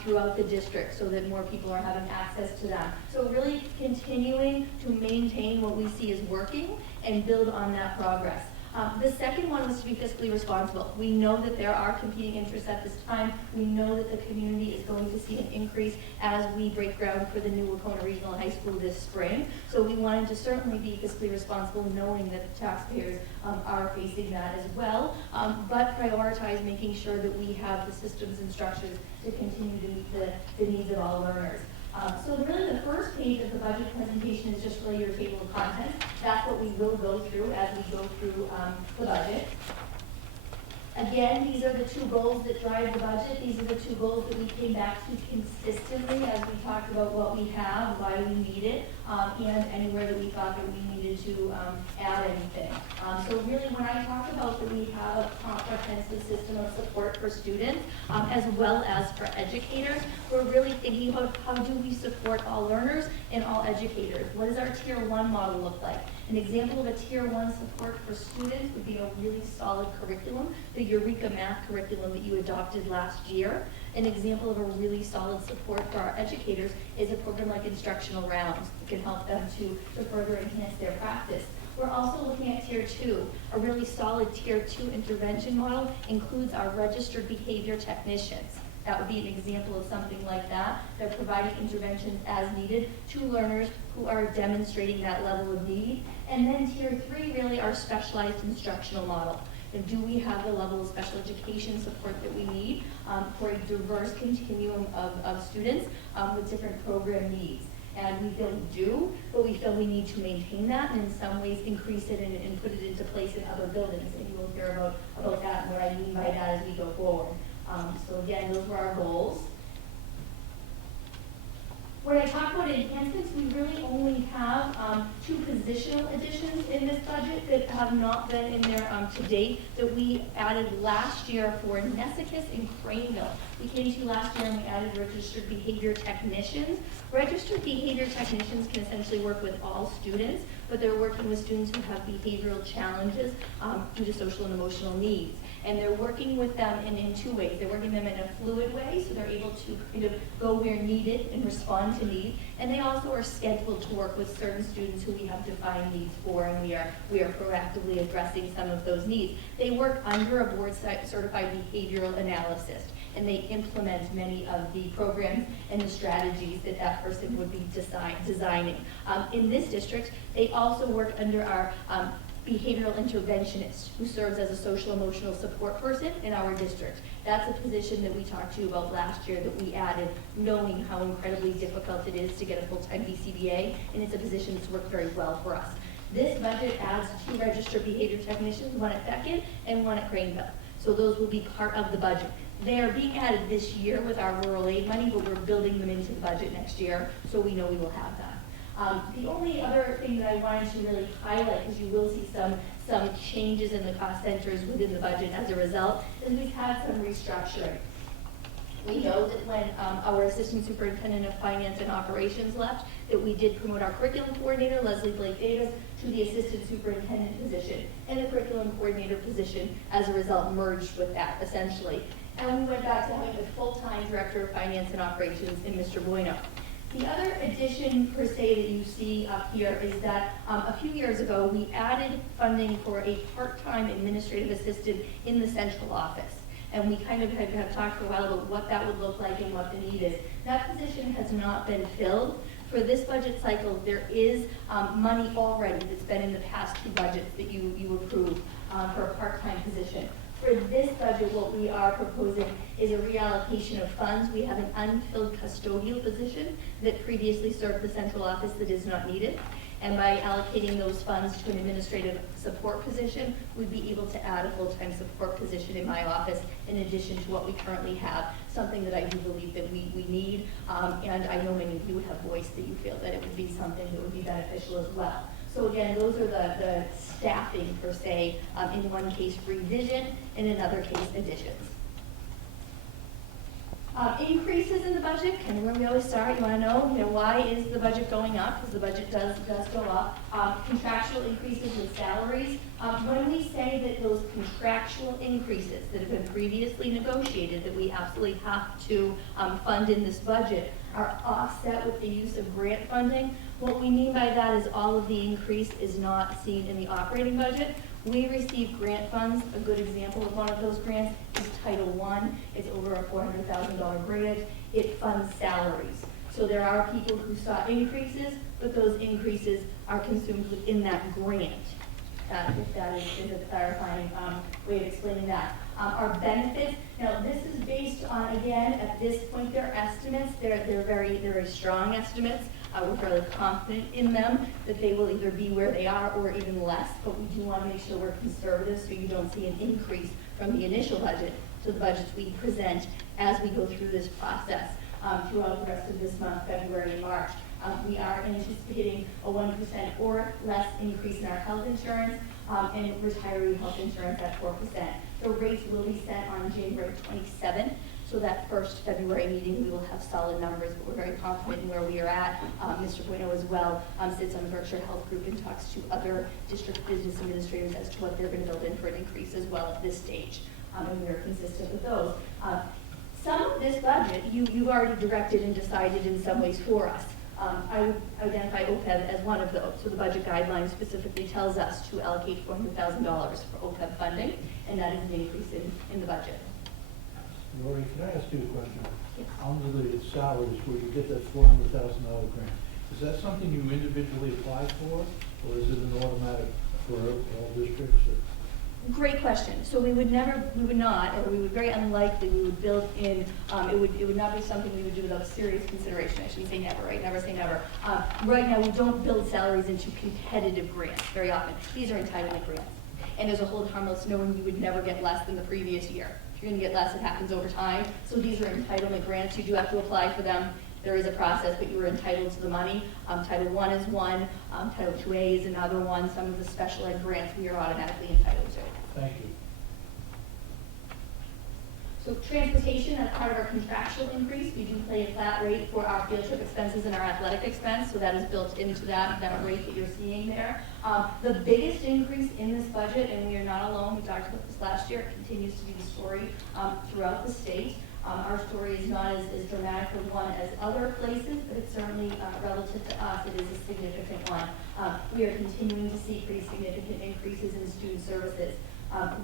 throughout the district so that more people are having access to them. So really continuing to maintain what we see as working and build on that progress. The second one was to be fiscally responsible. We know that there are competing interests at this time. We know that the community is going to see an increase as we break ground for the new Wacona Regional High School this spring. So we wanted to certainly be fiscally responsible, knowing that the taxpayers are facing that as well, but prioritize making sure that we have the systems and structures to continue to meet the needs of all learners. So really the first page of the budget presentation is just really your table of contents. That's what we will go through as we go through the budget. Again, these are the 2 goals that drive the budget. These are the 2 goals that we came back to consistently as we talked about what we have, why we need it, and anywhere that we thought that we needed to add anything. So really when I talk about that we have a comprehensive system of support for students as well as for educators, we're really thinking about how do we support all learners and all educators. What does our Tier 1 model look like? An example of a Tier 1 support for students would be a really solid curriculum, the Eureka Math curriculum that you adopted last year. An example of a really solid support for our educators is a program like Instructional Rounds that can help them to further enhance their practice. We're also looking at Tier 2. A really solid Tier 2 intervention model includes our registered behavior technicians. That would be an example of something like that. They're providing interventions as needed to learners who are demonstrating that level of need. And then Tier 3, really our specialized instructional model. And do we have the level of special education support that we need for a diverse continuum of students with different program needs? And we feel we do, but we feel we need to maintain that and in some ways increase it and put it into place in other buildings. And you will hear about that and what I mean by that as we go forward. So again, those were our goals. When I talk about enhancements, we really only have 2 positional additions in this budget that have not been in there to date that we added last year for Nessicus and Craneville. We came to you last year and we added registered behavior technicians. Registered behavior technicians can essentially work with all students, but they're working with students who have behavioral challenges due to social and emotional needs. And they're working with them in 2 ways. They're working them in a fluid way, so they're able to kind of go where needed and respond to need. And they also are scheduled to work with certain students who we have defined needs for, and we are proactively addressing some of those needs. They work under a board-certified behavioral analyst, and they implement many of the programs and the strategies that that person would be designing. In this district, they also work under our behavioral interventionist, who serves as a social emotional support person in our district. That's a position that we talked to you about last year that we added, knowing how incredibly difficult it is to get a full-time BCBA, and it's a position that's worked very well for us. This budget adds 2 registered behavior technicians, 1 at Beckett and 1 at Craneville. So those will be part of the budget. They are being added this year with our rural aid money, but we're building them into the budget next year, so we know we will have that. The only other thing that I wanted to really highlight, because you will see some changes in the cost centers within the budget as a result, is we've had some restructuring. We know that when our Assistant Superintendent of Finance and Operations left, that we did promote our curriculum coordinator, Leslie Blake Davis, to the Assistant Superintendent position, and the curriculum coordinator position, as a result, merged with that, essentially. And we went back to having a full-time Director of Finance and Operations in Mr. Bueno. The other addition, per se, that you see up here is that a few years ago, we added funding for a part-time administrative assistant in the central office. And we kind of have talked for a while about what that would look like and what the need is. That position has not been filled. For this budget cycle, there is money already that's been in the past 2 budgets that you approved for a part-time position. For this budget, what we are proposing is a reallocation of funds. We have an unfilled custodial position that previously served the central office that is not needed. And by allocating those funds to an administrative support position, we'd be able to add a full-time support position in my office in addition to what we currently have, something that I do believe that we need. And I know many of you have voiced that you feel that it would be something that would be beneficial as well. So again, those are the staffing per se, in one case revision, in another case additions. Increases in the budget, and where we always start, you want to know, why is the budget going up? Because the budget does go up. Contractual increases with salaries. When we say that those contractual increases that have been previously negotiated, that we absolutely have to fund in this budget, are offset with the use of grant funding, what we mean by that is all of the increase is not seen in the operating budget. We receive grant funds. A good example of one of those grants is Title I. It's over a $400,000 grant. It funds salaries. So there are people who saw increases, but those increases are consumed within that grant. If that is a clarifying way of explaining that. Our benefits, now this is based on, again, at this point, they're estimates. They're very strong estimates. We're fairly confident in them that they will either be where they are or even less, but we do want to make sure we're conservative so you don't see an increase from the initial budget to the budgets we present as we go through this process throughout the rest of this month, February and March. We are anticipating a 1% or less increase in our health insurance and retiree health insurance at 4%. The rates will be set on January 27th. So that first February meeting, we will have solid numbers, but we're very confident in where we are at. Mr. Bueno as well sits on the Berkshire Health Group and talks to other district business administrators as to what they're going to build in for an increase as well at this stage. And we are consistent with those. Some of this budget, you've already directed and decided in some ways for us. I would identify OPEB as one of those. So the budget guideline specifically tells us to allocate $400,000 for OPEB funding, and that is an increase in the budget. Lori, can I ask you a question? Yes. Under the salaries, where you get that $400,000 grant, is that something you individually apply for, or is it an automatic for all districts? Or? Great question. So we would very unlikely, we would build in, it would not be something we would do without serious consideration. I shouldn't say never, right? Never say never. Right now, we don't build salaries into competitive grants very often. These are entitlement grants. And there's a hold harmless knowing you would never get less than the previous year. If you're going to get less, it happens over time. So these are entitlement grants. You do have to apply for them. There is a process, but you are entitled to the money. Title I is one. Title IIA is another one. Some of the special ed grants we are automatically entitled to. Thank you. So transportation, that's part of our contractual increase. We do pay a flat rate for our field trip expenses and our athletic expense, so that is built into that rate that you're seeing there. The biggest increase in this budget, and we are not alone, we talked about this last year, it continues to be the story throughout the state. Our story is not as dramatic of one as other places, but it's certainly relative to us, it is a significant one. We are continuing to see pretty significant increases in student services.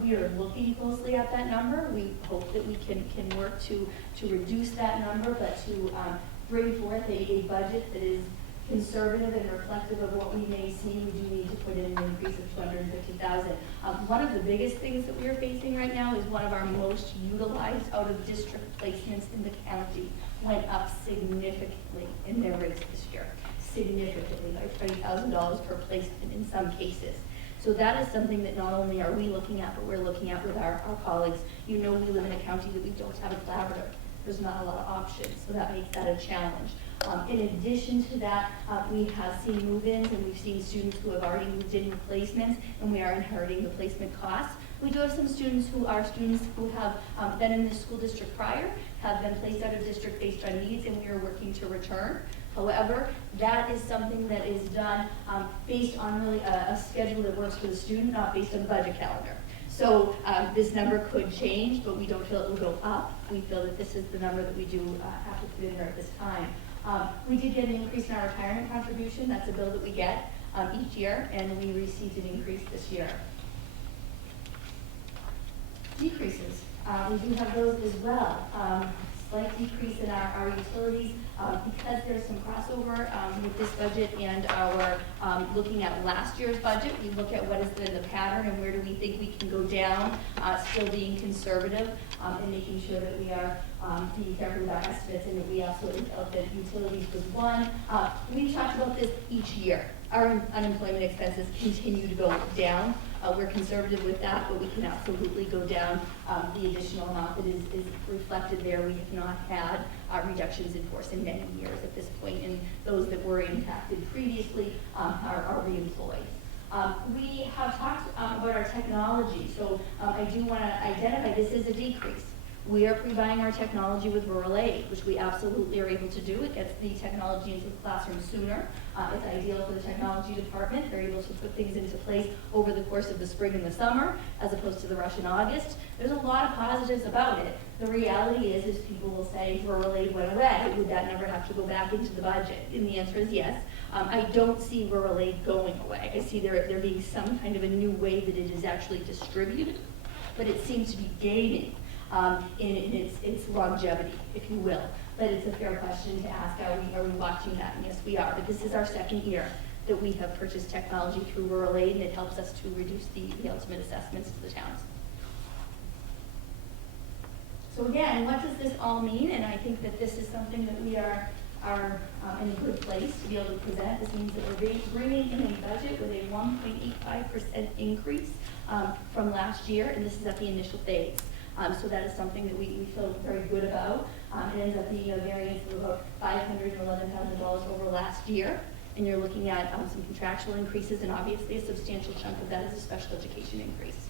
We are looking closely at that number. We hope that we can work to reduce that number, but to bring forth a budget that is conservative and reflective of what we may see. We do need to put in an increase of $250,000. One of the biggest things that we are facing right now is one of our most utilized out-of-district placements in the county went up significantly in their rates this year, significantly, by $20,000 per placement in some cases. So that is something that not only are we looking at, but we're looking at with our colleagues. You know, we live in a county that we don't have a collaborative. There's not a lot of options, so that makes that a challenge. In addition to that, we have seen move-ins and we've seen students who have already moved in with placements, and we are inheriting the placement costs. We do have some students who have been in this school district prior, have been placed out of district based on needs, and we are working to return. However, that is something that is done based on really a schedule that works for the student, not based on the budget calendar. So this number could change, but we don't feel it will go up. We feel that this is the number that we do have to put in there at this time. We did get an increase in our retirement contribution. That's a bill that we get each year, and we received an increase this year. Decreases. We do have those as well. Slight decrease in our utilities because there's some crossover with this budget and our looking at last year's budget. We look at what is the pattern and where do we think we can go down, still being conservative and making sure that we are be careful about estimates, and that we absolutely felt that utilities was one. We've talked about this each year. Our unemployment expenses continue to go down. We're conservative with that, but we can absolutely go down. The additional amount that is reflected there, we have not had reductions in force in many years at this point, and those that were impacted previously are reemployed. We have talked about our technology, so I do want to identify this is a decrease. We are pre-buying our technology with rural aid, which we absolutely are able to do. It gets the technology into the classroom sooner. It's ideal for the technology department. They're able to put things into place over the course of the spring and the summer, as opposed to the rush in August. There's a lot of positives about it. The reality is people will say rural aid went away. Would that never have to go back into the budget? And the answer is yes. I don't see rural aid going away. I see there being some kind of a new way that it is actually distributed, but it seems to be gaining in its longevity, if you will. But it's a fair question to ask, are we watching that? And yes, we are. But this is our second year that we have purchased technology through rural aid, and it helps us to reduce the ultimate assessments to the towns. So again, what does this all mean? And I think that this is something that we are in a good place to be able to present. This means that we're bringing in a budget with a 1.85% increase from last year, and this is at the initial phase. So that is something that we feel very good about. It ends up being a variance of about $511,000 over last year, and you're looking at some contractual increases, and obviously a substantial chunk of that is a special education increase.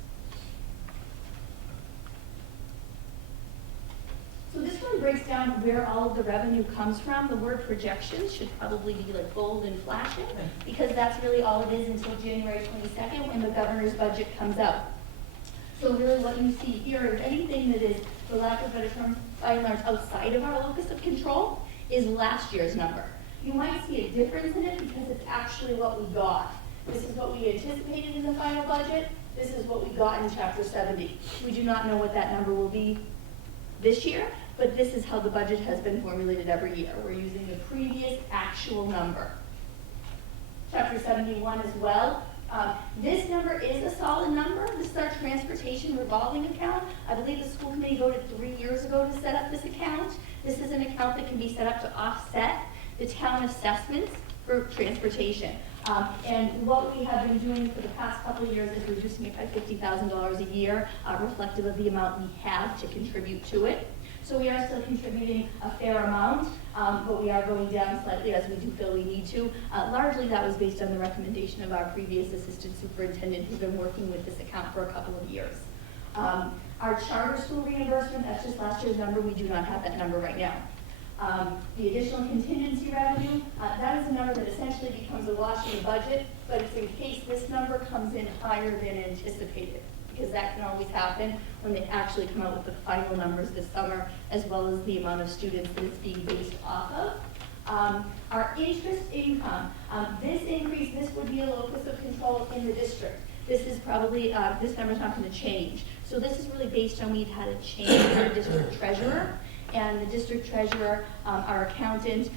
So this one breaks down where all of the revenue comes from. The word projections should probably be like bold and flashing, because that's really all it is until January 22nd when the governor's budget comes out. So really what you see here is anything that is, for lack of a better term, by and large outside of our locus of control is last year's number. You might see a difference in it because it's actually what we got. This is what we anticipated in the final budget. This is what we got in Chapter 70. We do not know what that number will be this year, but this is how the budget has been formulated every year. We're using the previous actual number. Chapter 71 as well. This number is a solid number. This is our transportation revolving account. I believe the school committee voted 3 years ago to set up this account. This is an account that can be set up to offset the town assessments for transportation. And what we have been doing for the past couple of years is reducing it by $50,000 a year, reflective of the amount we have to contribute to it. So we are still contributing a fair amount, but we are going down slightly as we do feel we need to. Largely that was based on the recommendation of our previous assistant superintendent who's been working with this account for a couple of years. Our charter school reimbursement, that's just last year's number. We do not have that number right now. The additional contingency revenue, that is a number that essentially becomes a wash in the budget, but it's in case this number comes in higher than anticipated, because that can always happen when they actually come out with the final numbers this summer, as well as the amount of students that it's being based off of. Our interest income, this increase, this would be a locus of control in the district. This is probably, this number's not going to change. So this is really based on we've had a change in our district treasurer. And the district treasurer, our accountant,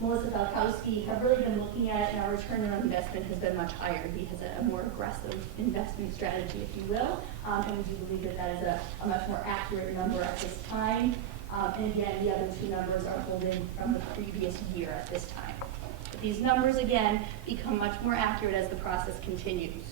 Melissa Falkowski, have really been looking at it, and our return on investment has been much higher. He has a more aggressive investment strategy, if you will, and we do believe that that is a much more accurate number at this time. And again, the other two numbers are holding from the previous year at this time. But these numbers, again, become much more accurate as the process continues.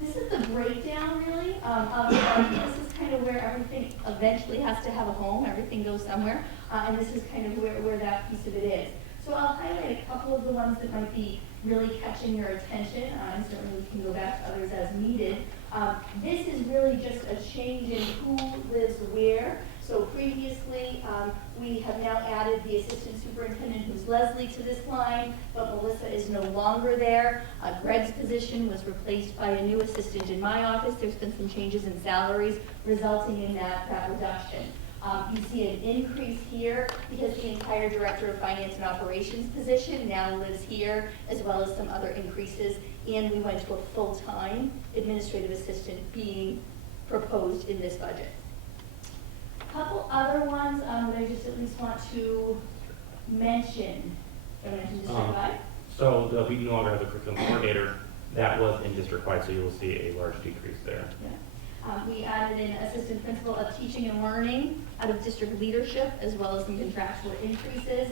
This is the breakdown, really, of the budget. This is kind of where everything eventually has to have a home. Everything goes somewhere, and this is kind of where that piece of it is. So I'll highlight a couple of the ones that might be really catching your attention, and certainly we can go back to others as needed. This is really just a change in who lives where. So previously, we have now added the assistant superintendent, who's Leslie, to this line, but Melissa is no longer there. Greg's position was replaced by a new assistant in my office. There's been some changes in salaries resulting in that reduction. You see an increase here because the entire director of finance and operations position now lives here, as well as some other increases, and we went to a full-time administrative assistant being proposed in this budget. A couple other ones that I just at least want to mention. So we no longer have a curriculum coordinator. That was in district-wide, so you will see a large decrease there. Yeah. We added in assistant principal of teaching and learning out of district leadership, as well as some contractual increases.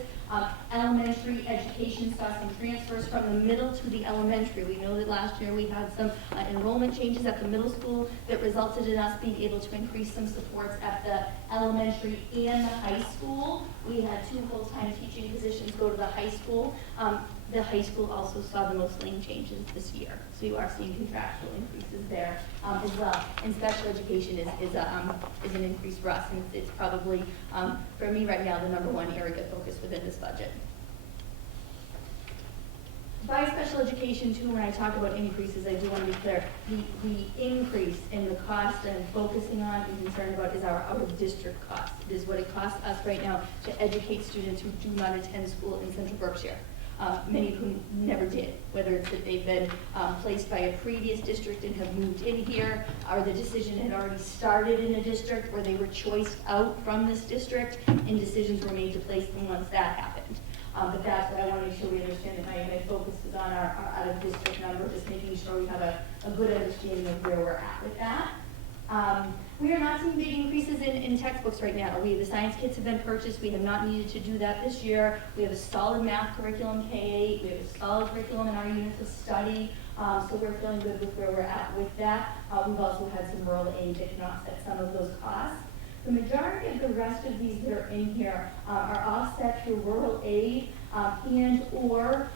Elementary education saw some transfers from the middle to the elementary. We know that last year we had some enrollment changes at the middle school that resulted in us being able to increase some supports at the elementary and the high school. We had 2 full-time teaching positions go to the high school. The high school also saw the most lane changes this year, so you are seeing contractual increases there as well. And special education is an increase for us, and it's probably, for me right now, the #1 area of focus within this budget. By special education too, when I talk about increases, I do want to be clear, the increase in the cost I'm focusing on and concerned about is our out-of-district cost. It is what it costs us right now to educate students who do not attend school in Central Berkshire. Many of whom never did, whether it's that they've been placed by a previous district and have moved in here, or the decision had already started in a district where they were choiced out from this district, and decisions were made to place them once that happened. But that's what I want to make sure we understand, that my focus is on our out-of-district number, just making sure we have a good understanding of where we're at with that. We are not seeing big increases in textbooks right now. The science kits have been purchased. We have not needed to do that this year. We have a solid math curriculum K-8. We have a solid curriculum in our units of study. So we're feeling good with where we're at with that. We've also had some rural aid that can offset some of those costs. The majority of the rest of these that are in here are offset through rural aid and or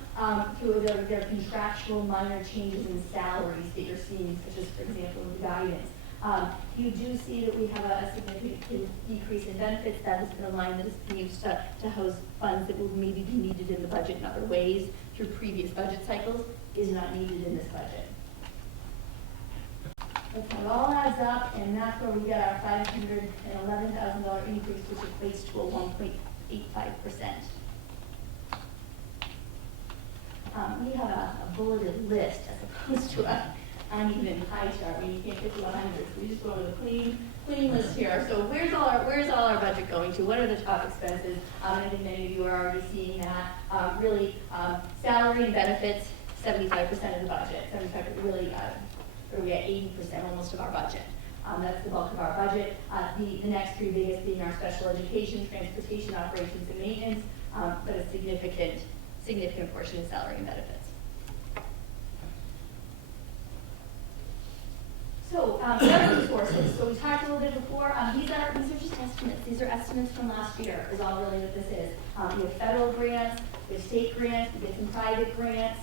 through their contractual minor changes in salaries that you're seeing, such as, for example, the guidance. You do see that we have a significant decrease in benefits. That has been a line that has been used to house funds that will maybe be needed in the budget in other ways through previous budget cycles, is not needed in this budget. That's how it all adds up, and that's where we get our $511,000 increase, which equates to a 1.85%. We have a bulleted list as opposed to an uneven pie chart where you can't get to 100. So we just go to the clean list here. So where's all our budget going to? What are the top expenses? I think many of you are already seeing that. Salary and benefits, 75% of the budget. 75% really. We at 80% almost of our budget. That's the bulk of our budget. The next 3 biggest being our special education, transportation, operations, and maintenance, but a significant portion is salary and benefits. So, revenue sources. So we talked a little bit before. These are just estimates. These are estimates from last year, is all really what this is. We have federal grants, we have state grants, we get some private grants.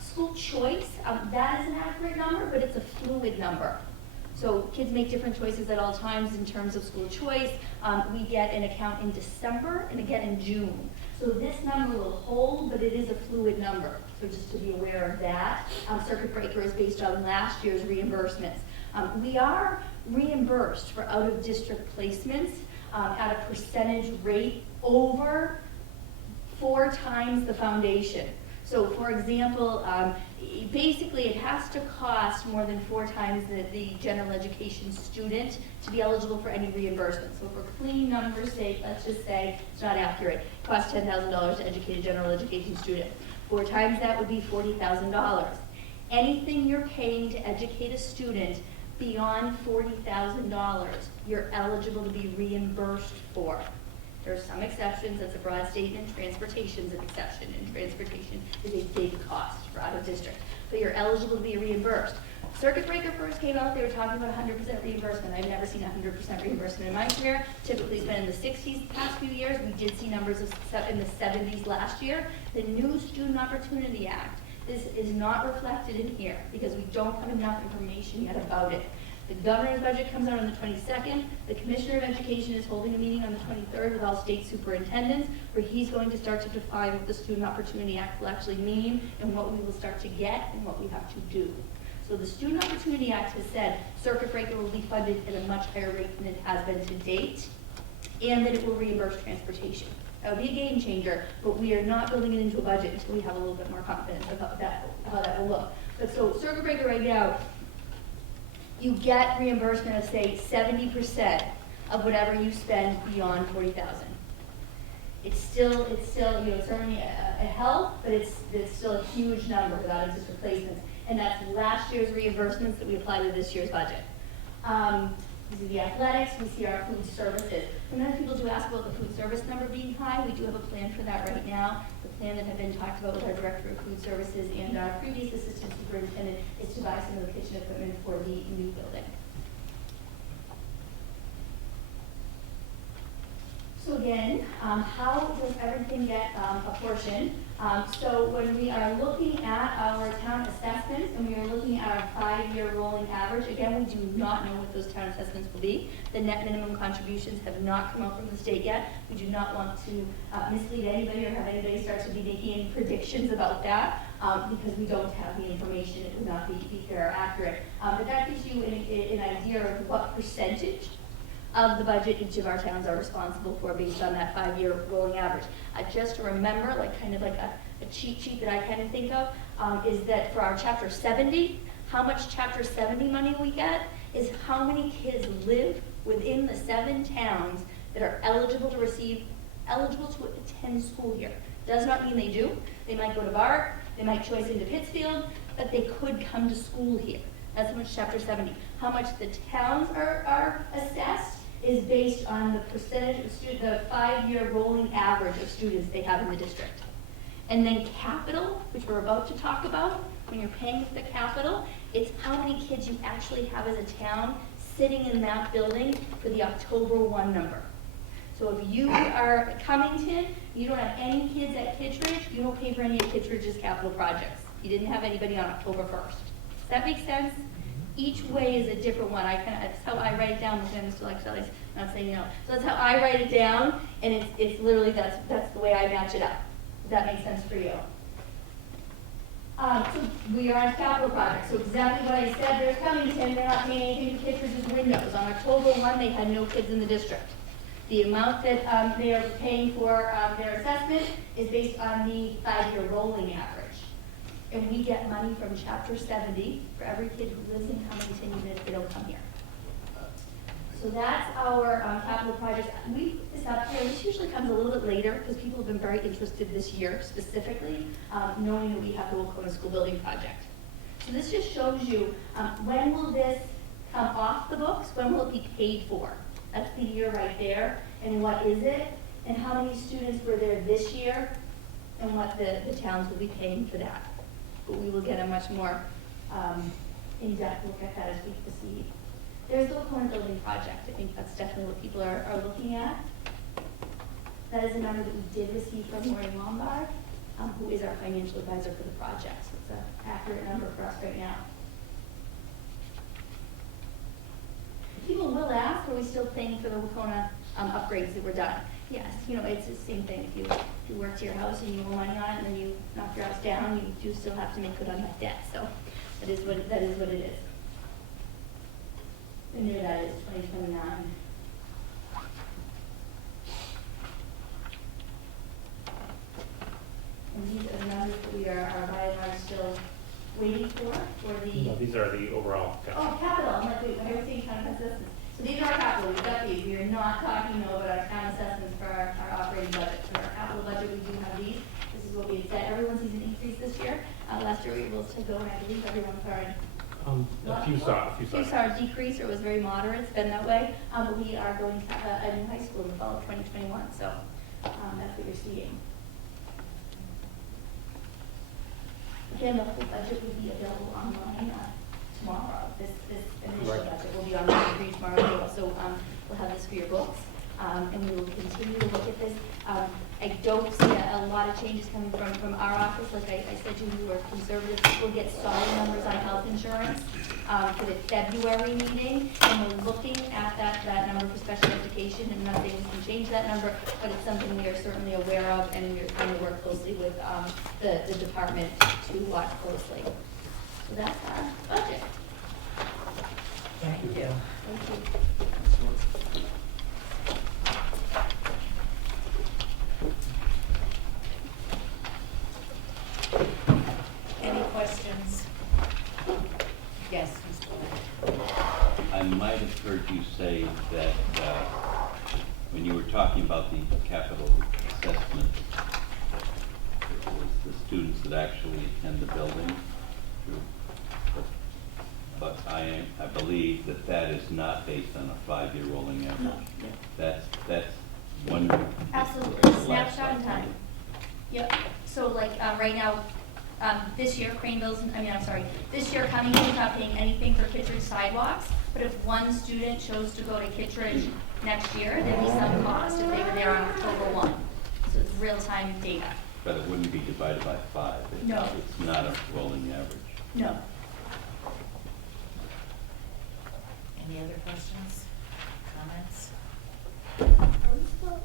School choice, that is an accurate number, but it's a fluid number. So kids make different choices at all times in terms of school choice. We get an account in December and again in June. So this number will hold, but it is a fluid number. So just to be aware of that. Circuit breaker is based on last year's reimbursements. We are reimbursed for out-of-district placements at a percentage rate over 4 times the foundation. So for example, basically it has to cost more than 4 times the general education student to be eligible for any reimbursement. So for clean numbers' sake, let's just say it's not accurate. It costs $10,000 to educate a general education student. 4 times that would be $40,000. Anything you're paying to educate a student beyond $40,000, you're eligible to be reimbursed for. There are some exceptions. That's a broad statement. Transportation is an exception, and transportation is a big cost for out of district. But you're eligible to be reimbursed. Circuit breaker first came out, they were talking about 100% reimbursement. I've never seen 100% reimbursement in my career. Typically it's been in the 60s the past few years. We did see numbers in the 70s last year. The new Student Opportunity Act, this is not reflected in here because we don't have enough information yet about it. The governor's budget comes out on the 22nd. The Commissioner of Education is holding a meeting on the 23rd with all state superintendents where he's going to start to define what the Student Opportunity Act will actually mean and what we will start to get and what we have to do. So the Student Opportunity Act has said circuit breaker will be funded at a much higher rate than it has been to date and that it will reimburse transportation. That would be a game changer, but we are not building it into a budget until we have a little bit more confidence about how that will look. But so circuit breaker right now, you get reimbursement of, say, 70% of whatever you spend beyond $40,000. It's still, certainly a help, but it's still a huge number without just replacements. And that's last year's reimbursements that we applied to this year's budget. We see the athletics, we see our food services. Sometimes people do ask about the food service number being high. We do have a plan for that right now. The plan that had been talked about with our Director of Food Services and our previous Assistant Superintendent is to buy some of the kitchen equipment for the new building. So again, how does everything get apportioned? So when we are looking at our town assessments and we are looking at our 5-year rolling average, again, we do not know what those town assessments will be. The net minimum contributions have not come out from the state yet. We do not want to mislead anybody or have anybody start to be making any predictions about that because we don't have the information. It would not be fair or accurate. But that gives you an idea of what percentage of the budget each of our towns are responsible for based on that 5-year rolling average. Just to remember, like kind of like a cheat sheet that I kind of think of, is that for our Chapter 70, how much Chapter 70 money we get is how many kids live within the 7 towns that are eligible to attend school here. Does not mean they do. They might go to BART, they might choice into Pittsfield, but they could come to school here. That's how much Chapter 70. How much the towns are assessed is based on the percentage of students, the 5-year rolling average of students they have in the district. And then capital, which we're about to talk about, when you're paying for the capital, it's how many kids you actually have as a town sitting in that building for the October 1 number. So if you are Cummington, you don't have any kids at Kittredge, you don't pay for any of Kittredge's capital projects. You didn't have anybody on October 1st. Does that make sense? Each way is a different one. That's how I write it down. Mr. Lexelli's not saying no. So that's how I write it down, and it's literally that's the way I match it up. Does that make sense for you? So we are on capital projects. So exactly what I said. There's Cummington. They're not paying anything for Kittredge's windows. On October 1, they had no kids in the district. The amount that they are paying for their assessment is based on the 5-year rolling average. And we get money from Chapter 70 for every kid who lives in Cummington, even if they don't come here. So that's our capital projects. We put this up here. This usually comes a little bit later because people have been very interested this year, specifically, knowing that we have the Wacona School Building Project. So this just shows you when will this come off the books? When will it be paid for? That's the year right there. And what is it? And how many students were there this year? And what the towns will be paying for that. But we will get a much more in-depth look at that as we proceed. There's the Wacona Building Project. I think that's definitely what people are looking at. That is a number that we did receive from Maureen Lombard, who is our financial advisor for the project. So it's an accurate number for us right now. People will ask, are we still paying for the Wacona upgrades that were done? Yes, it's the same thing. If you work to your house and you owe money on it and then you knock your house down, you do still have to make good on that debt. So that is what it is. And there that is, 2029. And these are the numbers that we are by and large still waiting for the... No, these are the overall. Oh, capital. I'm like, wait, I was saying town assessments. So these are our capital. We've got these. We are not talking, though, about our town assessments for our operating budget. For our capital budget, we do have these. This is what we had said. Everyone sees an increase this year. Last year, we were able to go, and I believe everyone saw A few saw a decrease, or it was very moderate. It's been that way. But we are going to have a new high school in the fall of 2021. So that's what you're seeing. Again, the full budget will be available online tomorrow. This initial budget will be online for you tomorrow. We also will have this for your books, and we will continue to look at this. I don't see a lot of changes coming from our office. Like I said to you, we were conservative. We'll get solid numbers on health insurance for the February meeting, and we're looking at that number for special education, and nothing can change that number, but it's something we are certainly aware of, and we're trying to work closely with the department to watch closely. So that's our budget. Thank you. Thank you. Any questions? Yes, Mr. Black. I might have heard you say that when you were talking about the capital assessment, it was the students that actually attend the building. But I believe that is not based on a 5-year rolling average. That's one. Absolutely, the last snapshot in cycle. time. Yep, so like, right now, this year, this year Cummington's not paying anything for Kittredge sidewalks, but if one student chose to go to Kittredge next year, there'd be some cost if they were there on October 1. So it's real-time data. But it wouldn't be divided by 5. No. It's not a rolling average. No. Any other questions, comments? Are we still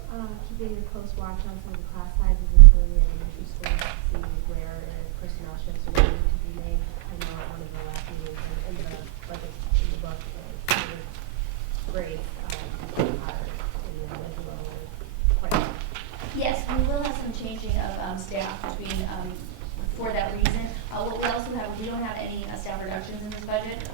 keeping a close watch on some of the class sizes in some of the elementary schools to see where personnel shifts are going to be made? I know at one of the last meetings in the budget, in the book, grades are in the individual quite. Yes, we will have some changing of staff between, for that reason. What we also have, we don't have any staff reductions in this budget.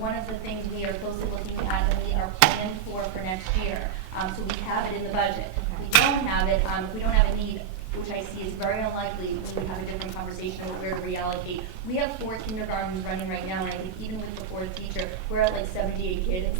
One of the things we are closely looking at and we are planning for next year. So we have it in the budget. We don't have it, if we don't have a need, which I see is very unlikely when we have a different conversation about where to reallocate. We have 4 kindergartens running right now, and I think even with the 4th teacher, we're at like 78 kids.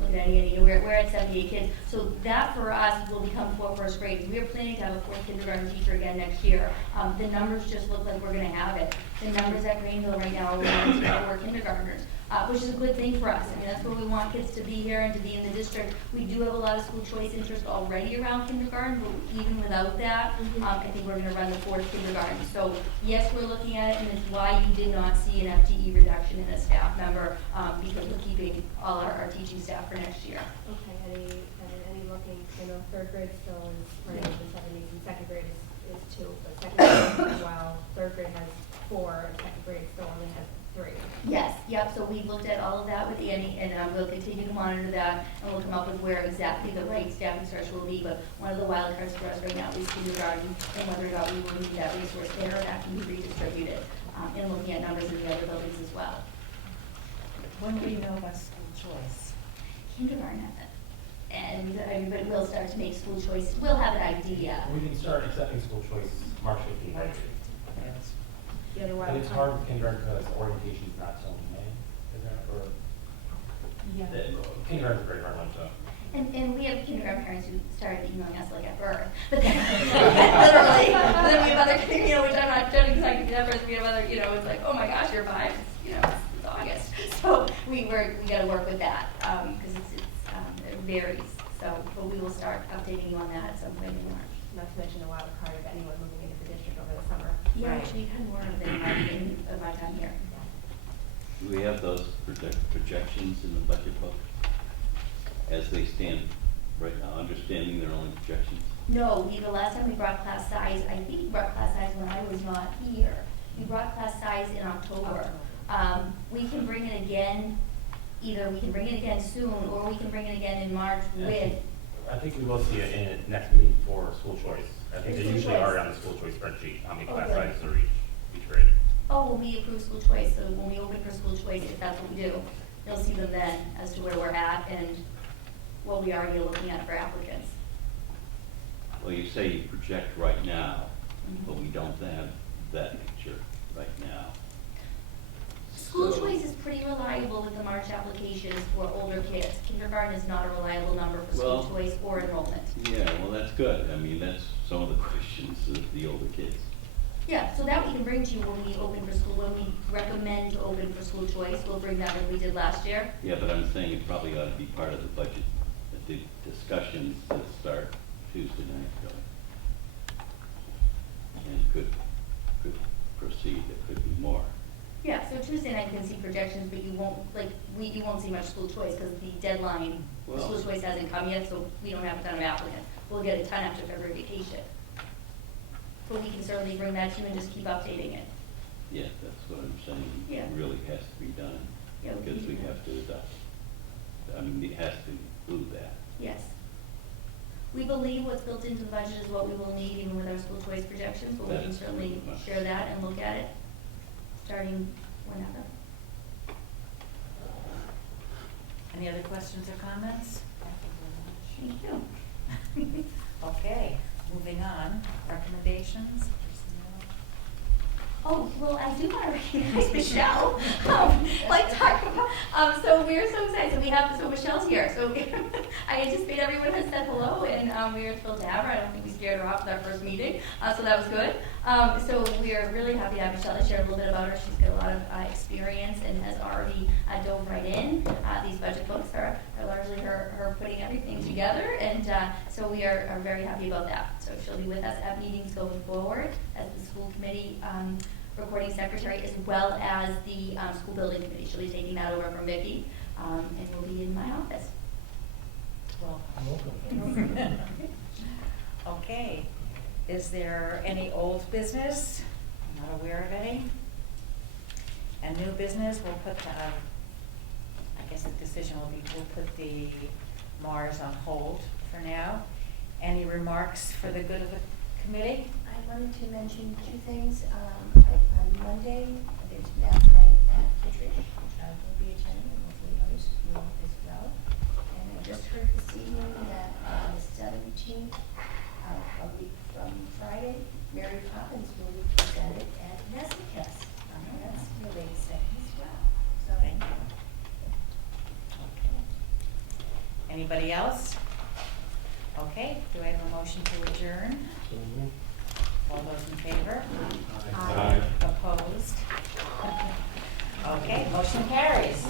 Look at Anita, we're at 78 kids. So that for us will become 4 first grades. We are planning to have a 4th kindergarten teacher again next year. The numbers just look like we're gonna have it. The numbers at Greenville right now are 1 to 4 kindergartners. Which is a good thing for us. I mean, that's where we want kids to be here and to be in the district. We do have a lot of school choice interest already around kindergarten, but even without that, I think we're gonna run the 4th kindergarten. So yes, we're looking at it, and it's why you did not see an FTE reduction in a staff member, because we're keeping all our teaching staff for next year. Okay, any looking, I know 3rd grade still is running in the 70s, and 2nd grade is 2, but 2nd grade, while 3rd grade has 4, and 2nd grade still only has 3. Yes, yep, so we looked at all of that with Andy, and we'll continue to monitor that, and we'll come up with where exactly the right staffing structure will be, but one of the wild cards for us right now is kindergarten, and whether or not we will need that resource there, and that can be redistributed, and looking at numbers in the other buildings as well. When do we know about school choice? Kindergarten, and everybody will start to make school choice, we'll have an idea. We can start accepting school choice March 15th, right? The other But wild it's card. hard with kindergarten because orientation's not till May, is that, or? Kindergarten's a very hard one to. And we have kindergarten parents who started emailing us like at birth, but then, literally, but then we have other, which I'm not judging exactly numbers, we have other, it's like, oh my gosh, you're 5, it's August. So we gotta work with that, because it varies. So, but we will start updating you on that at some point in March. Not to mention the wild card of anyone moving into the district over the summer. Yeah, Right. which we've had more of than by the beginning of my time here. Do we have those projections in the budget book as they stand right now, understanding they're only projections? No, the last time we brought class size, I think we brought class size when I was not here. We brought class size in October. We can bring it again, either we can bring it again soon, or we can bring it again in March with. I think we will see it in next meeting for school choice. I think they School usually choice. are on the school choice spreadsheet, how many Oh, class good. sizes are each grade. Oh, when we approve school choice, so when we open for school choice, if that's what we do, you'll see them then as to where we're at and what we already are looking at for applicants. Well, you say you project right now, but we don't have that picture right now. School So- choice is pretty reliable with the March applications for older kids. Kindergarten is not a reliable number for school Well- choice or enrollment. Yeah, well, that's good. I mean, that's some of the questions of the older kids. Yeah, so that we can bring to you when we open for school, when we recommend to open for school choice, we'll bring that like we did last year. Yeah, but I'm saying it probably ought to be part of the budget, the discussions that start Tuesday night, really. And could proceed, there could be more. Yeah, so Tuesday night you can see projections, but you won't, you won't see much school choice, because the deadline for Well- school choice hasn't come yet, so we don't have a ton of applicants. We'll get a ton after February vacation. But we can certainly bring that to you and just keep updating it. Yeah, that's what I'm saying. Yeah. It really has to be done, Yeah, we can because do we that. have to adopt. I mean, it has to include that. Yes. We believe what's built into the budget is what we will need even with our school choice projections, but we can That's certainly pretty much. share that and look at it, starting whenever. Any other questions or comments? Thank you. Okay, moving on, recommendations. Oh, well, I do want to recognize Michelle, like talk about, so we're so excited, so Michelle's here, so I anticipate everyone has said hello, and we are thrilled to have her. I don't think we scared her off with our first meeting, so that was good. So we are really happy to have Michelle to share a little bit about her. She's got a lot of experience and has already dove right in. These budget books are largely her putting everything together, and so we are very happy about that. So she'll be with us at meetings going forward as the school committee recording secretary, as well as the school building committee. She'll be taking that over from Vicki, and will be in my office. Welcome. Okay, is there any old business? I'm not aware of any. And new business, we'll put, I guess the decision will be, we'll put the Mars on hold for now. Any remarks for the good of the committee? I wanted to mention two things. On Monday, there's math night at Kittredge, which I will be attending, and hopefully others will as well. And I just heard this evening that on the 17th, a week from Friday, Mary Poppins will be presented at Nesicus. That's really exciting as well. So Thank you. Okay. Anybody else? Okay, do I have a motion to adjourn? All those in favor? Aye. Opposed? Okay, motion carries.